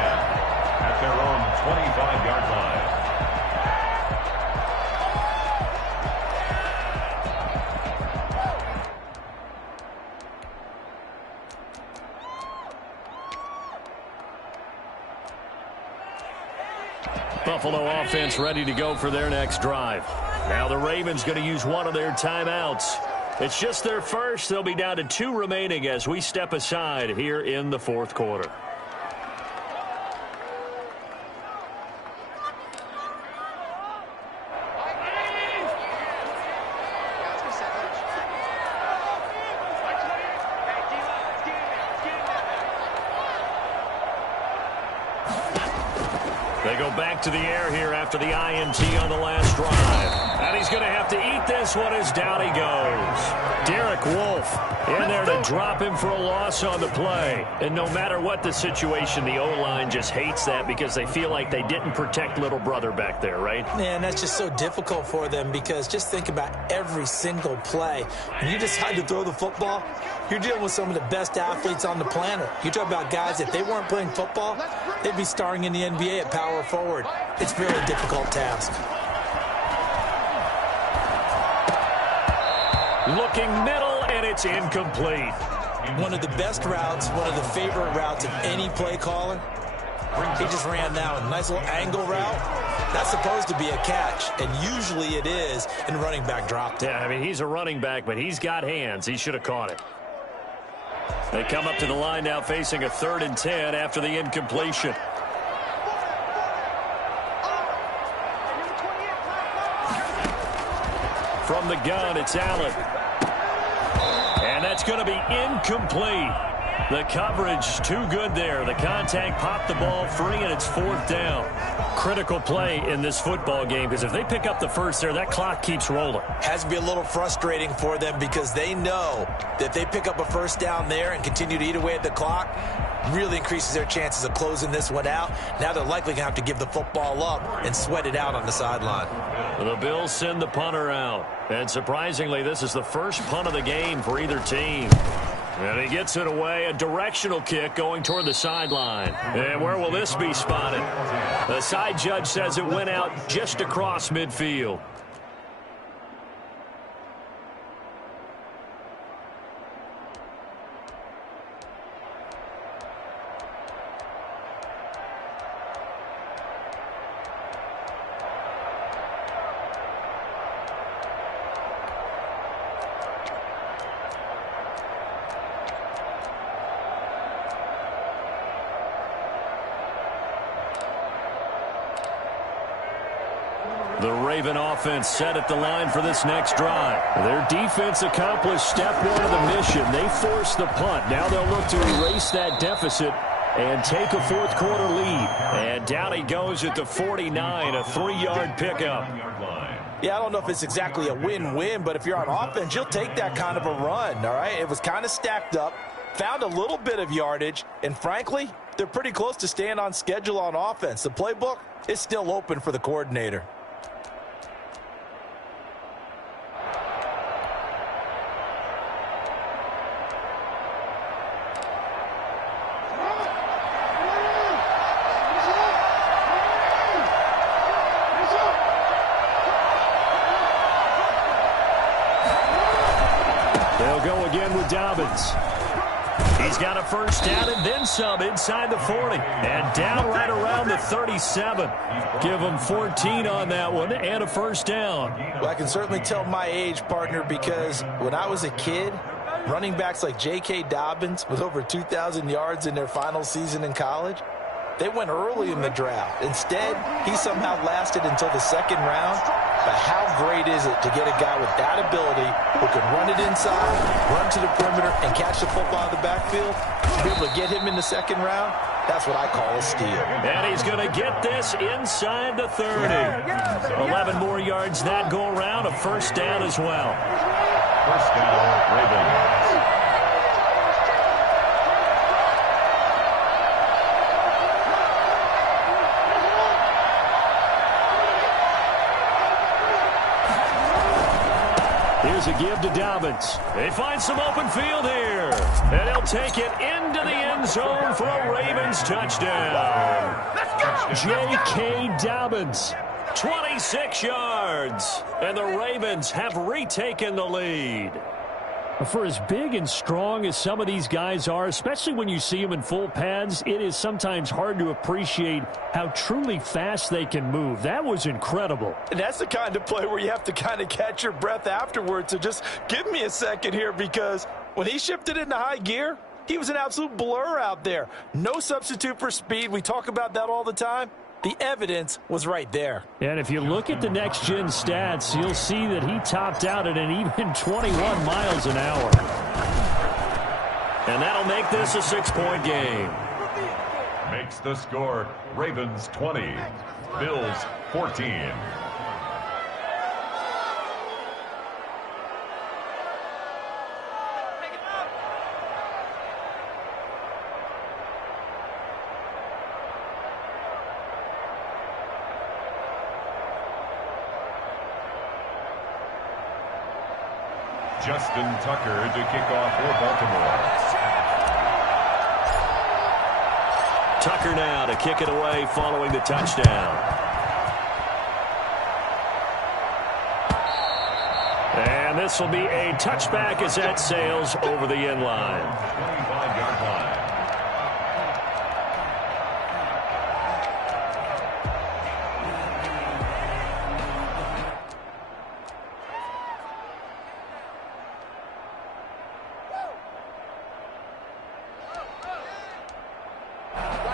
at their own 25-yard line. Buffalo offense ready to go for their next drive. Now the Ravens going to use one of their timeouts. It's just their first. They'll be down to 2 remaining as we step aside here in the 4th quarter. They go back to the air here after the INT on the last drive. And he's going to have to eat this one as down he goes. Derek Wolfe in there to drop him for a loss on the play. And no matter what the situation, the O-line just hates that because they feel like they didn't protect little brother back there, right? Man, that's just so difficult for them because just think about every single play. When you decide to throw the football, you're dealing with some of the best athletes on the planet. You talk about guys, if they weren't playing football, they'd be starring in the NBA at power forward. It's a really difficult task. Looking middle, and it's incomplete. One of the best routes, one of the favorite routes of any play caller. He just ran now a nice little angle route. That's supposed to be a catch, and usually it is, and running back dropped it. Yeah, I mean, he's a running back, but he's got hands. He should have caught it. They come up to the line now facing a 3rd and 10 after the incompletion. From the gun, it's Allen. And that's going to be incomplete. The coverage too good there. The contact popped the ball free, and it's 4th down. Critical play in this football game because if they pick up the first there, that clock keeps rolling. Has to be a little frustrating for them because they know that if they pick up a first down there and continue to eat away at the clock, really increases their chances of closing this one out. Now they're likely going to have to give the football up and sweat it out on the sideline. The Bills send the punter out. And surprisingly, this is the first punt of the game for either team. And he gets it away, a directional kick going toward the sideline. And where will this be spotted? The side judge says it went out just across midfield. The Raven offense set at the line for this next drive. Their defense accomplished step 1 of the mission. They forced the punt. Now they'll look to erase that deficit and take a 4th quarter lead. And down he goes at the 49, a 3-yard pickup. Yeah, I don't know if it's exactly a win-win, but if you're on offense, you'll take that kind of a run, all right? It was kind of stacked up, found a little bit of yardage, and frankly, they're pretty close to staying on schedule on offense. The playbook is still open for the coordinator. They'll go again with Dobbins. He's got a first down and then some inside the 40. And down right around the 37. Give him 14 on that one and a first down. Well, I can certainly tell my age, partner, because when I was a kid, running backs like J.K. Dobbins with over 2,000 yards in their final season in college, They went early in the draft. Instead, he somehow lasted until the second round. But how great is it to get a guy with that ability who can run it inside, run to the perimeter, and catch the football out of the backfield? To be able to get him in the second round, that's what I call a steal. And he's going to get this inside the 30. 11 more yards that go around, a first down as well. First down, Ravens. Here's a give to Dobbins. They find some open field here. And he'll take it into the end zone for a Ravens touchdown. J.K. Dobbins, 26 yards. And the Ravens have retaken the lead. For as big and strong as some of these guys are, especially when you see them in full pads, it is sometimes hard to appreciate how truly fast they can move. That was incredible. And that's the kind of play where you have to kind of catch your breath afterwards. So just give me a second here, because when he shifted into high gear, he was an absolute blur out there. No substitute for speed. We talk about that all the time. The evidence was right there. And if you look at the next-gen stats, you'll see that he topped out at an even 21 miles an hour. And that'll make this a 6-point game. Makes the score Ravens 20, Bills 14. Justin Tucker to kick off for Baltimore. Tucker now to kick it away following the touchdown. And this will be a touchback as that sails over the end line. 25-yard line.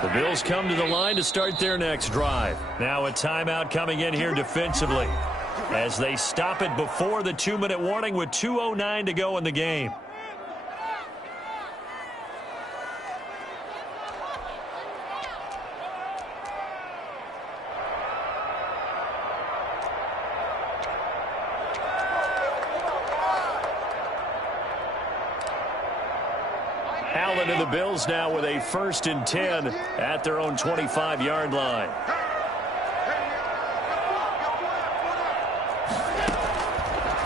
The Bills come to the line to start their next drive. Now a timeout coming in here defensively as they stop it before the 2-minute warning with 2:09 to go in the game. Allen and the Bills now with a 1st and 10 at their own 25-yard line.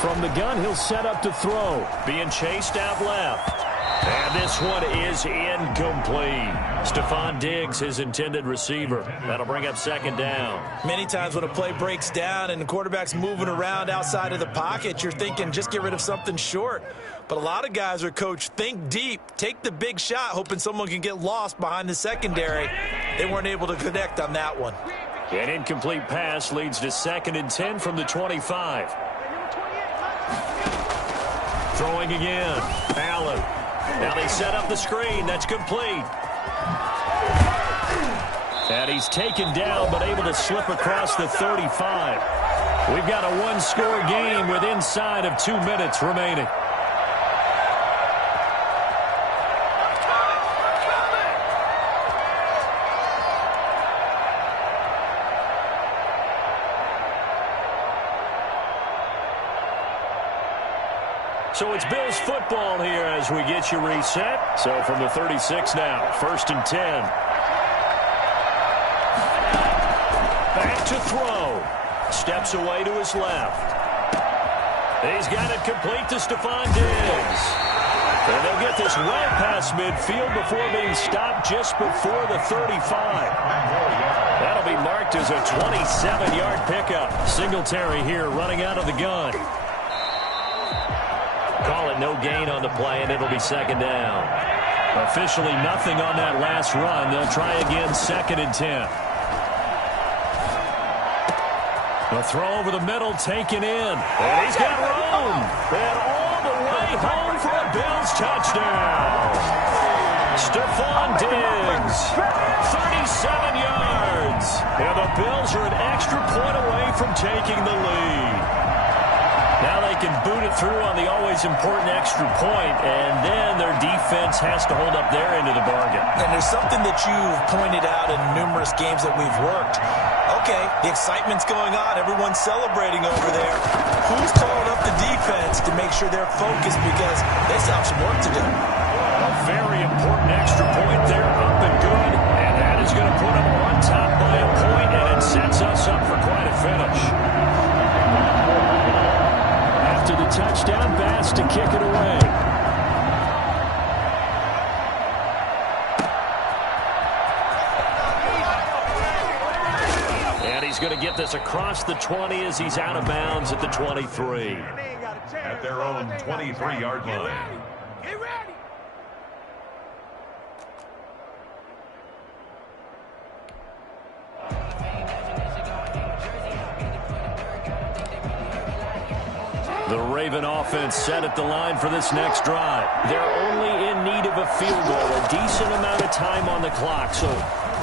From the gun, he'll set up to throw. Being chased out left. And this one is incomplete. Stephon Diggs, his intended receiver. That'll bring up 2nd down. Many times when a play breaks down and the quarterback's moving around outside of the pocket, you're thinking just get rid of something short. But a lot of guys are coached, think deep, take the big shot, hoping someone can get lost behind the secondary. They weren't able to connect on that one. An incomplete pass leads to 2nd and 10 from the 25. Throwing again. Allen. Now they set up the screen. That's complete. And he's taken down but able to slip across the 35. We've got a 1-score game with inside of 2 minutes remaining. So it's Bills football here as we get you reset. So from the 36 now, 1st and 10. Back to throw. Steps away to his left. He's got it complete to Stephon Diggs. And they'll get this well past midfield before being stopped just before the 35. That'll be marked as a 27-yard pickup. Singletary here running out of the gun. Call it no gain on the play, and it'll be 2nd down. Officially nothing on that last run. They'll try again 2nd and 10. A throw over the middle taken in. And he's got room. And all the way home for a Bills touchdown. Stephon Diggs 37 yards. And the Bills are an extra point away from taking the lead. Now they can boot it through on the always important extra point, and then their defense has to hold up their end of the bargain. And there's something that you've pointed out in numerous games that we've worked. Okay, the excitement's going on. Everyone's celebrating over there. Who's calling up the defense to make sure they're focused, because they still have some work to do? A very important extra point there, up and good. And that is going to put them on top by a point, and it sets us up for quite a finish. After the touchdown, Bass to kick it away. And he's going to get this across the 20 as he's out of bounds at the 23. At their own 23-yard line. Get ready. The Raven offense set at the line for this next drive. They're only in need of a field goal, a decent amount of time on the clock. So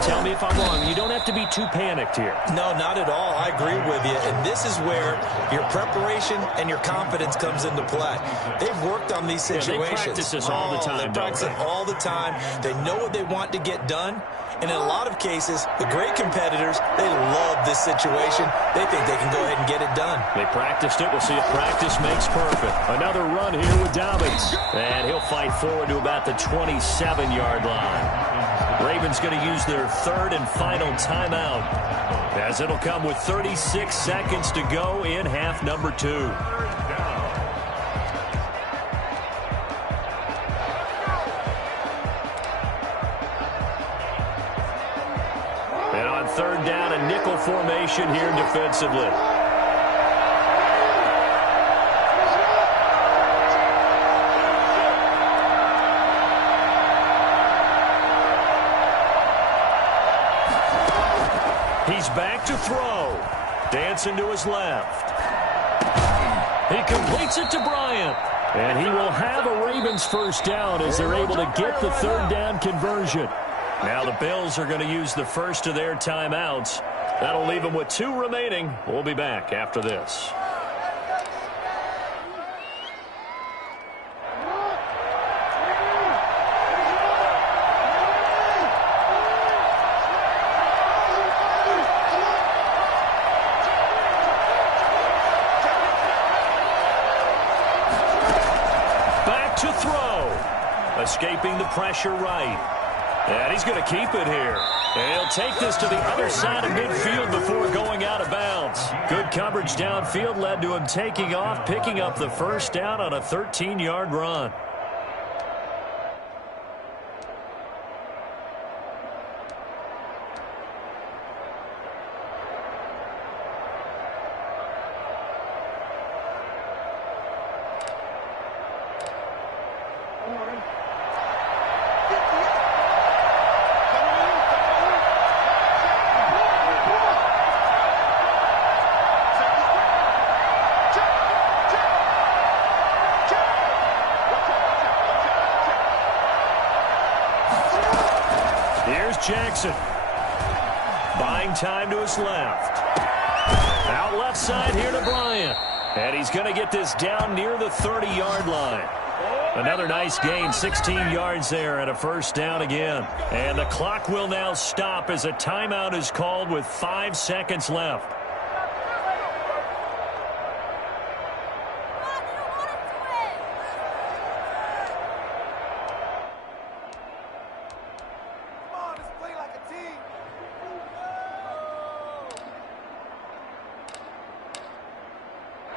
tell me if I'm wrong. You don't have to be too panicked here. No, not at all. I agree with you. And this is where your preparation and your confidence comes into play. They've worked on these situations. Yeah, they practice this all the time. They practice it all the time. They know what they want to get done. And in a lot of cases, the great competitors, they love this situation. They think they can go ahead and get it done. They practiced it. We'll see if practice makes perfect. Another run here with Dobbins. And he'll fight forward to about the 27-yard line. Ravens going to use their third and final timeout, as it'll come with 36 seconds to go in half number 2. And on third down, a nickel formation here defensively. He's back to throw. Dancing to his left. He completes it to Bryant. And he will have a Ravens first down as they're able to get the third down conversion. Now the Bills are going to use the first of their timeouts. That'll leave them with 2 remaining. We'll be back after this. Back to throw. Escaping the pressure right. And he's going to keep it here. And he'll take this to the other side of midfield before going out of bounds. Good coverage downfield led to him taking off, picking up the first down on a 13-yard run. Jackson buying time to his left. Out left side here to Bryant. And he's going to get this down near the 30-yard line. Another nice gain, 16 yards there and a first down again. And the clock will now stop as a timeout is called with 5 seconds left.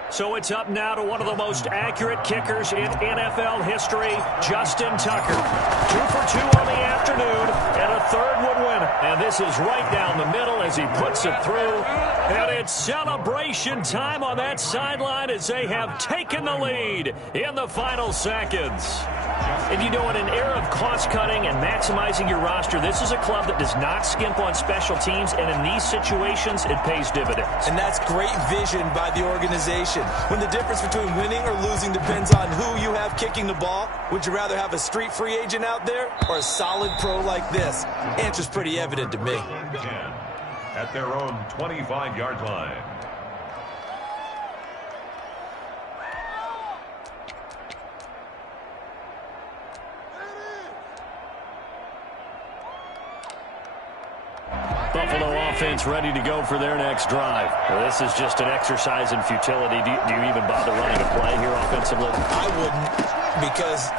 So it's up now to one of the most accurate kickers in NFL history, Justin Tucker. 2 for 2 on the afternoon, and a third would win it. And this is right down the middle as he puts it through. And it's celebration time on that sideline as they have taken the lead in the final seconds. And you know, in an era of cost-cutting and maximizing your roster, this is a club that does not skimp on special teams, and in these situations, it pays dividends. And that's great vision by the organization. When the difference between winning or losing depends on who you have have kicking the ball? Would you rather have a street free agent out there or a solid pro like this? Answer's pretty evident to me. 10 at their own 25-yard line. Buffalo offense ready to go for their next drive. Well, this is just an exercise in futility. Do you even bother running a play here offensively? I wouldn't, because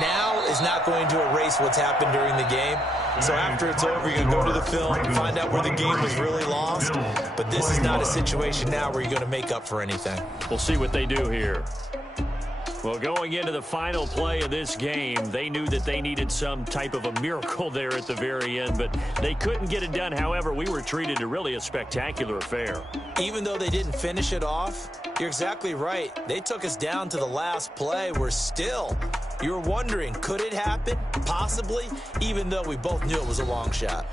now is not going to erase what's happened during the game. So after it's over, you can go to the film and find out where the game was really lost. But this is not a situation now where you're going to make up for anything. We'll see what they do here. Well, going into the final play of this game, they knew that they needed some type of a miracle there at the very end, but they couldn't get it done. However, we were treated to really a spectacular affair. Even though they didn't finish it off, you're exactly right. They took us down to the last play. You're wondering, could it happen? Possibly, even though we both knew it was a long shot.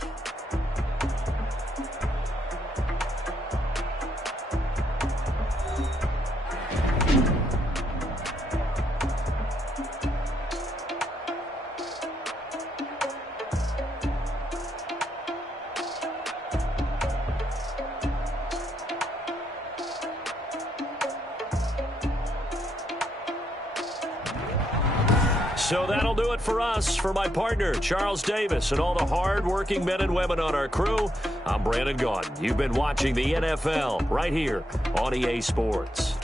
So that'll do it for us. For my partner, Charles Davis, and all the hard-working men and women on our crew, I'm Brandon Gaudin. You've been watching the NFL right here on EA Sports.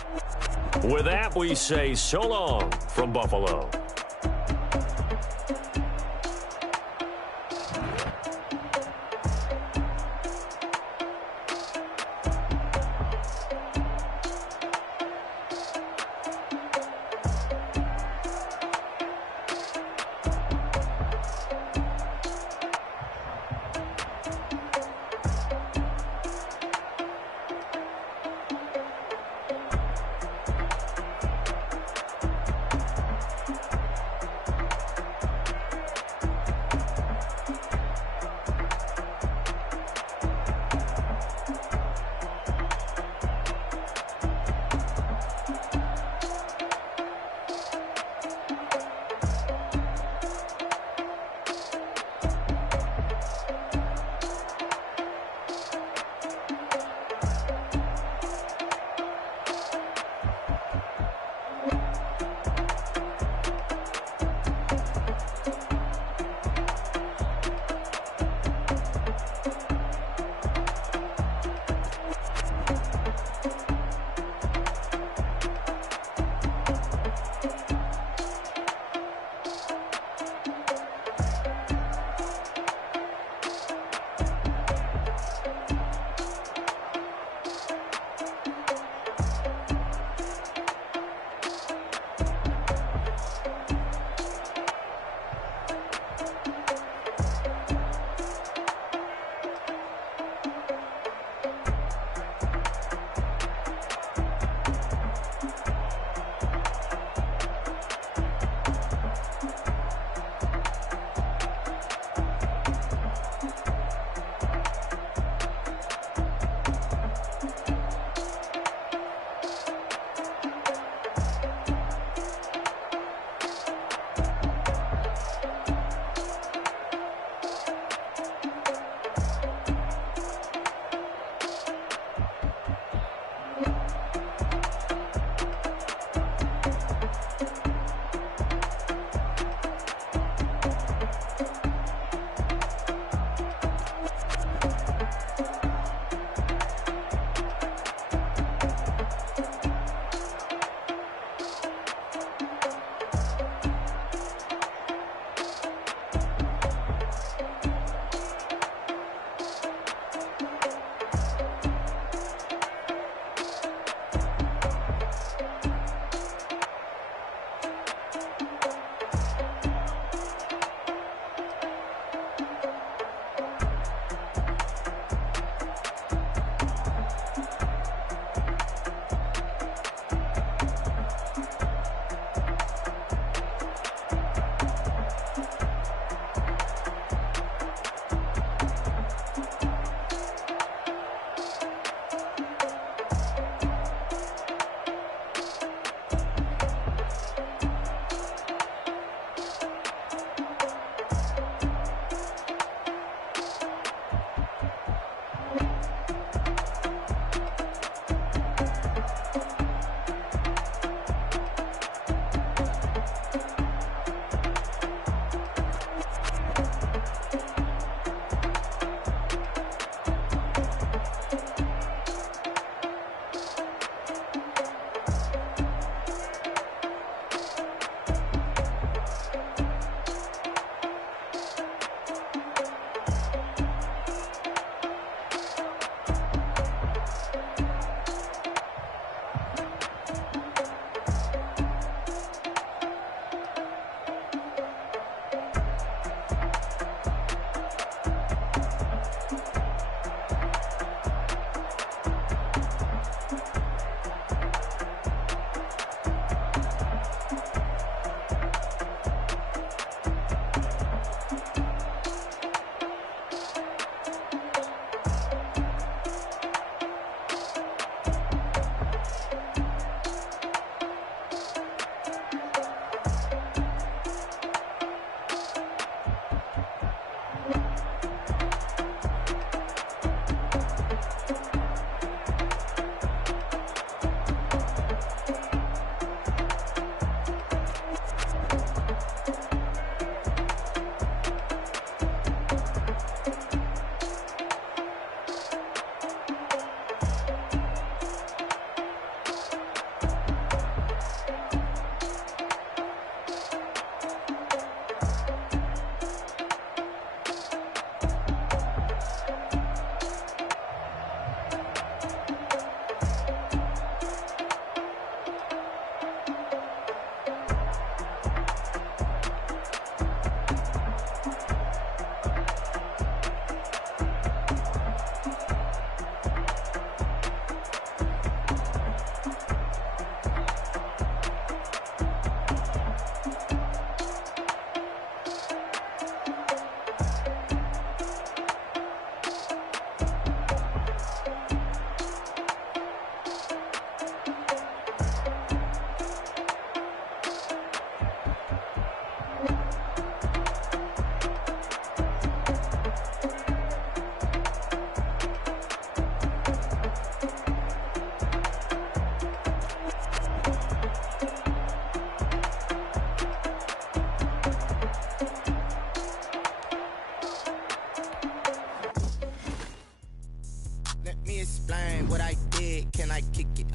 With that, we say so long from Buffalo.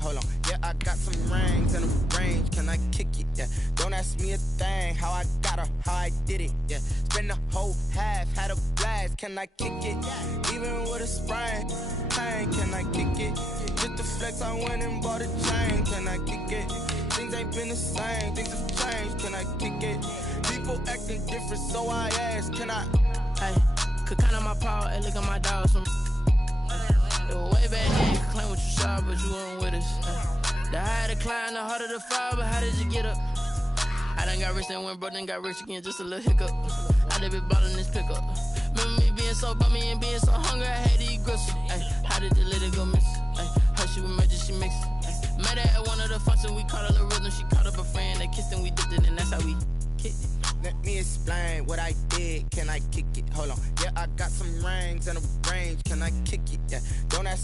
Hold on. Yeah, I got some rings and a range. Can I kick it? Yeah. Don't ask me a thing. How I got her, how I did it. Yeah. Spend the whole half, had a blast. Can I kick it? Even with a sprain, pain. Can I kick it? Just the flex, I went and bought a chain. Can I kick it? Things ain't been the same. Things have changed. Can I kick it? People acting different, so I ask. Can I? Hey, could count on my power. Hey, look at my dogs. It was way back then, you could claim what you saw, but you weren't with us. The higher the climb, the harder the fall, but how did you get up? I done got rich and went broke, then got rich again, just a little hiccup. I done been ballin' this pickup. Remember me being so bummy and being so hungry, I had to eat gristle. Ay, how did the lady go miss? Ay, how she was magic, she mixed. Met her at one of the functions, we caught a little rhythm, she caught up a friend, they kissed and we dipped it, and that's how we kicked it. Let me explain what I did. Can I kick it? Hold on. Yeah, I got some rings and a range. Can I kick it? Yeah. Don't ask